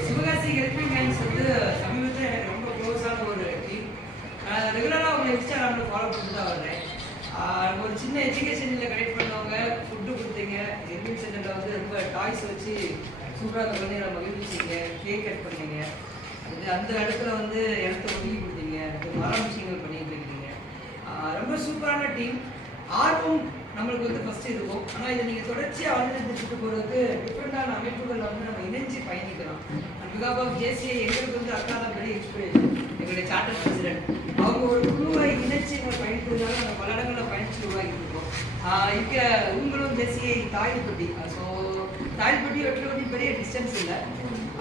சிவகாசி ஹெல்பிங் ஹேண்ட்ஸ் வந்து சமீபத்தில் எனக்கு ரொம்ப க்ளோஸான ஒரு டீம். ரெகுலராக அவங்க இன்ஸ்டாகிராமில் ஃபாலோ பண்ணிட்டு தான் வர்றேன். ஒரு சின்ன எஜுகேஷனில் கனெக்ட் பண்ணவங்க, ஃபுட்டு கொடுத்தீங்க, எல்பின் சென்டரில் வந்து ரொம்ப டாய்ஸ் வச்சு சூப்பராக அந்த குழந்தைங்களை மகிழ்ச்சிங்க, கேக் கட் பண்ணீங்க, அந்த இடத்துல வந்து இடத்த ஒதுக்கி கொடுத்தீங்க, மரம் விஷயங்கள் பண்ணிட்டு இருக்கீங்க. ரொம்ப சூப்பரான டீம். ஆர்வம் நம்மளுக்கு வந்து ஃபஸ்ட்டு இருக்கும். ஆனால் இதை நீங்கள் தொடர்ச்சியாக வளர்ந்துட்டு போகிறதுக்கு டிஃப்ரெண்டான அமைப்புகளில் வந்து நம்ம இணைஞ்சு பயணிக்கலாம். பிகாஸ் ஆஃப் ஜேசிஐ எங்களுக்கு வந்து அக்கா தான் பெரிய இன்ஸ்பிரேஷன். எங்களுடைய சார்ட்டர் பிரசிடென்ட் அவங்க ஒரு குழுவை இணைச்சு நம்ம பயணித்ததுனால நம்ம பல இடங்களில் பயணிச்சு உருவாக்கிட்டு இருக்கோம். இங்கே உங்களும் ஜேசிஐ தாய்ப்பட்டி. ஸோ தாய்ப்பட்டி வெற்றி பெரிய டிஸ்டன்ஸ் இல்லை.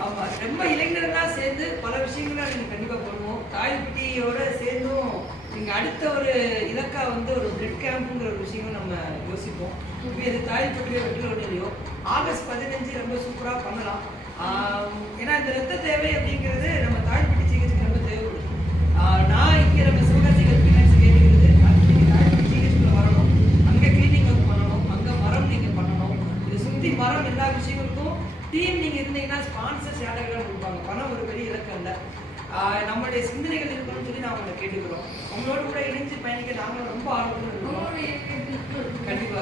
அவங்க ரொம்ப இளைஞர்களாக சேர்ந்து பல விஷயங்களை நீங்கள் கண்டிப்பாக பண்ணுவோம். தாய்ப்பட்டியோட சேர்ந்தும் நீங்கள் அடுத்த ஒரு இலக்கா வந்து ஒரு பிளட் கேம்புங்கிற ஒரு விஷயமும் நம்ம யோசிப்போம். இப்போ இது தாய்ப்பட்டியோ வெற்றிலையோ ஆகஸ்ட் 15 ரொம்ப சூப்பராக பண்ணலாம். ஏன்னா இந்த ரத்த தேவை அப்படிங்கிறது நம்ம தாய்ப்பட்டி சிகிச்சைக்கு ரொம்ப தேவைப்படுது. நம்மளுடைய சிந்தனைகள் இருக்கணும்னு சொல்லி நான் அவங்களை கேட்டுக்கிறோம். உங்களோட கூட இணைஞ்சு பயணிக்க நாங்களும் ரொம்ப ஆர்வம் இருக்கோம். கண்டிப்பா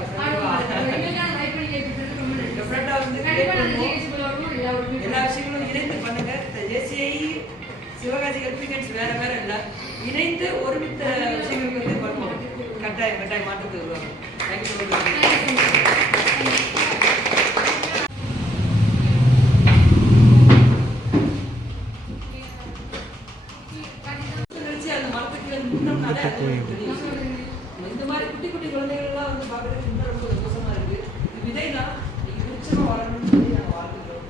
எல்லா விஷயங்களும் இணைந்து பண்ணுங்க. ஜேசிஐ சிவகாசி ஹெல்பிங் வேற வேற இல்லை, இணைந்து ஒருமித்த விஷயங்களுக்கு வந்து பண்ணுவோம். கட்டாயம் மாற்றத்தை வருவாங்க. அந்த மரத்துக்கு முன்னோம்னாலே இந்த மாதிரி குட்டி குட்டி குழந்தைகள் எல்லாம் வந்து பார்க்கறதுக்கு இன்னும் ரொம்ப சந்தோஷமா இருக்கு. இது விதைதான், நீங்க விருட்சமா வரணும்னு சொல்லி நாங்கள் வாழ்த்துக்கிறோம்.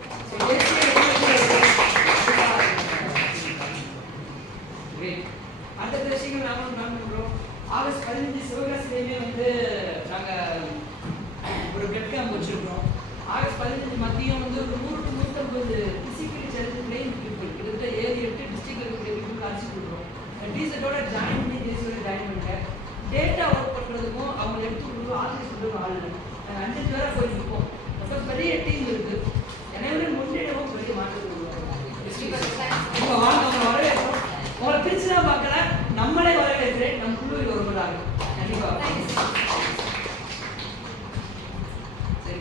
அடுத்த விஷயங்கள் நாம பிளான் பண்றோம். ஆகஸ்ட் 15 சிவகாசிலையுமே வந்து நாங்க ஒரு பிளட் கேம்ப் வச்சிருக்கோம். ஆகஸ்ட் 15 மதியம் வந்து ஒரு 100 to 150 physically challenge playing people கிட்டத்தட்ட 7-8 டிஸ்ட்ரிக்ட்ல இருக்கிற பீப்புள் அழைச்சி கொடுக்குறோம். டீசர்ட்டோட ஜாயின் பண்ணி டீசர்ட்டோட ஜாயின் பண்ணுங்க. டேட்டா ஒர்க் பண்ணுறதுக்கும் அவங்க எடுத்து கொடுக்குறோம், ஆர்கனைஸ் பண்ணுறதுக்கும் ஆள் இல்லை. நாங்கள் 5 பேராக போயிட்டு இருக்கோம். மொத்தம் பெரிய டீம் இருக்கு. எனவே முன்னேறவும் பெரிய மாற்றம் கொடுக்குறோம். இப்போ வாங்க அவங்க வரவேற்கிறோம். உங்களை பிரிச்சு தான் பார்க்கல, நம்மளே வரவேற்கிறேன். நம்ம குழுவில் வருவதாக கண்டிப்பா. சரி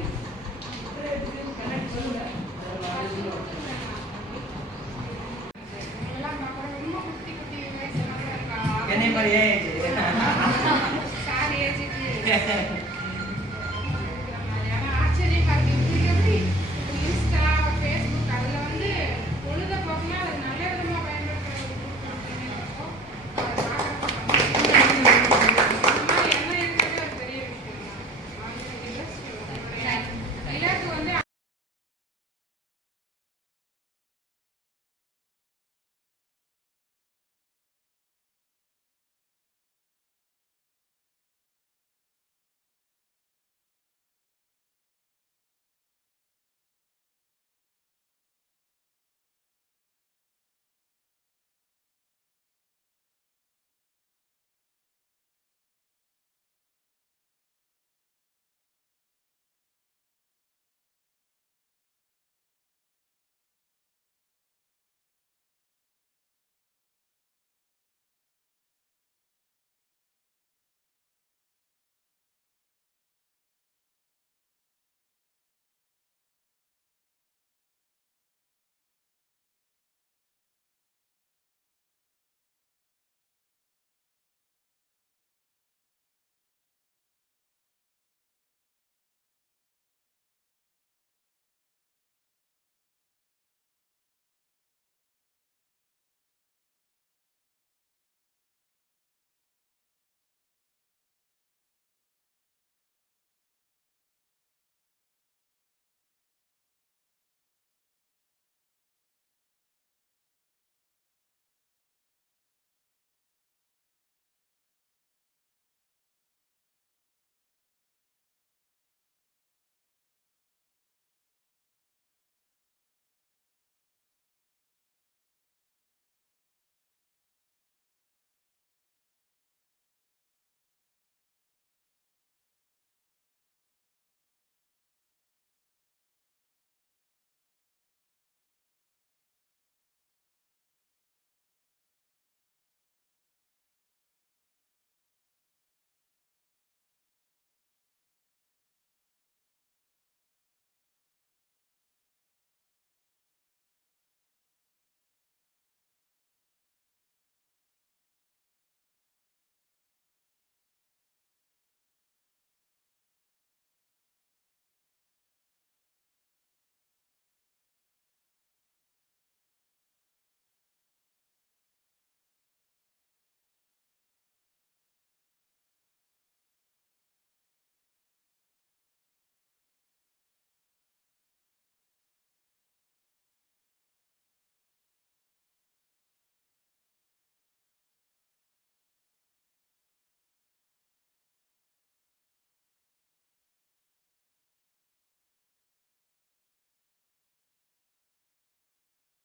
கனெக்ட் சொல்லுங்க. என்னை மாதிரி ஏன்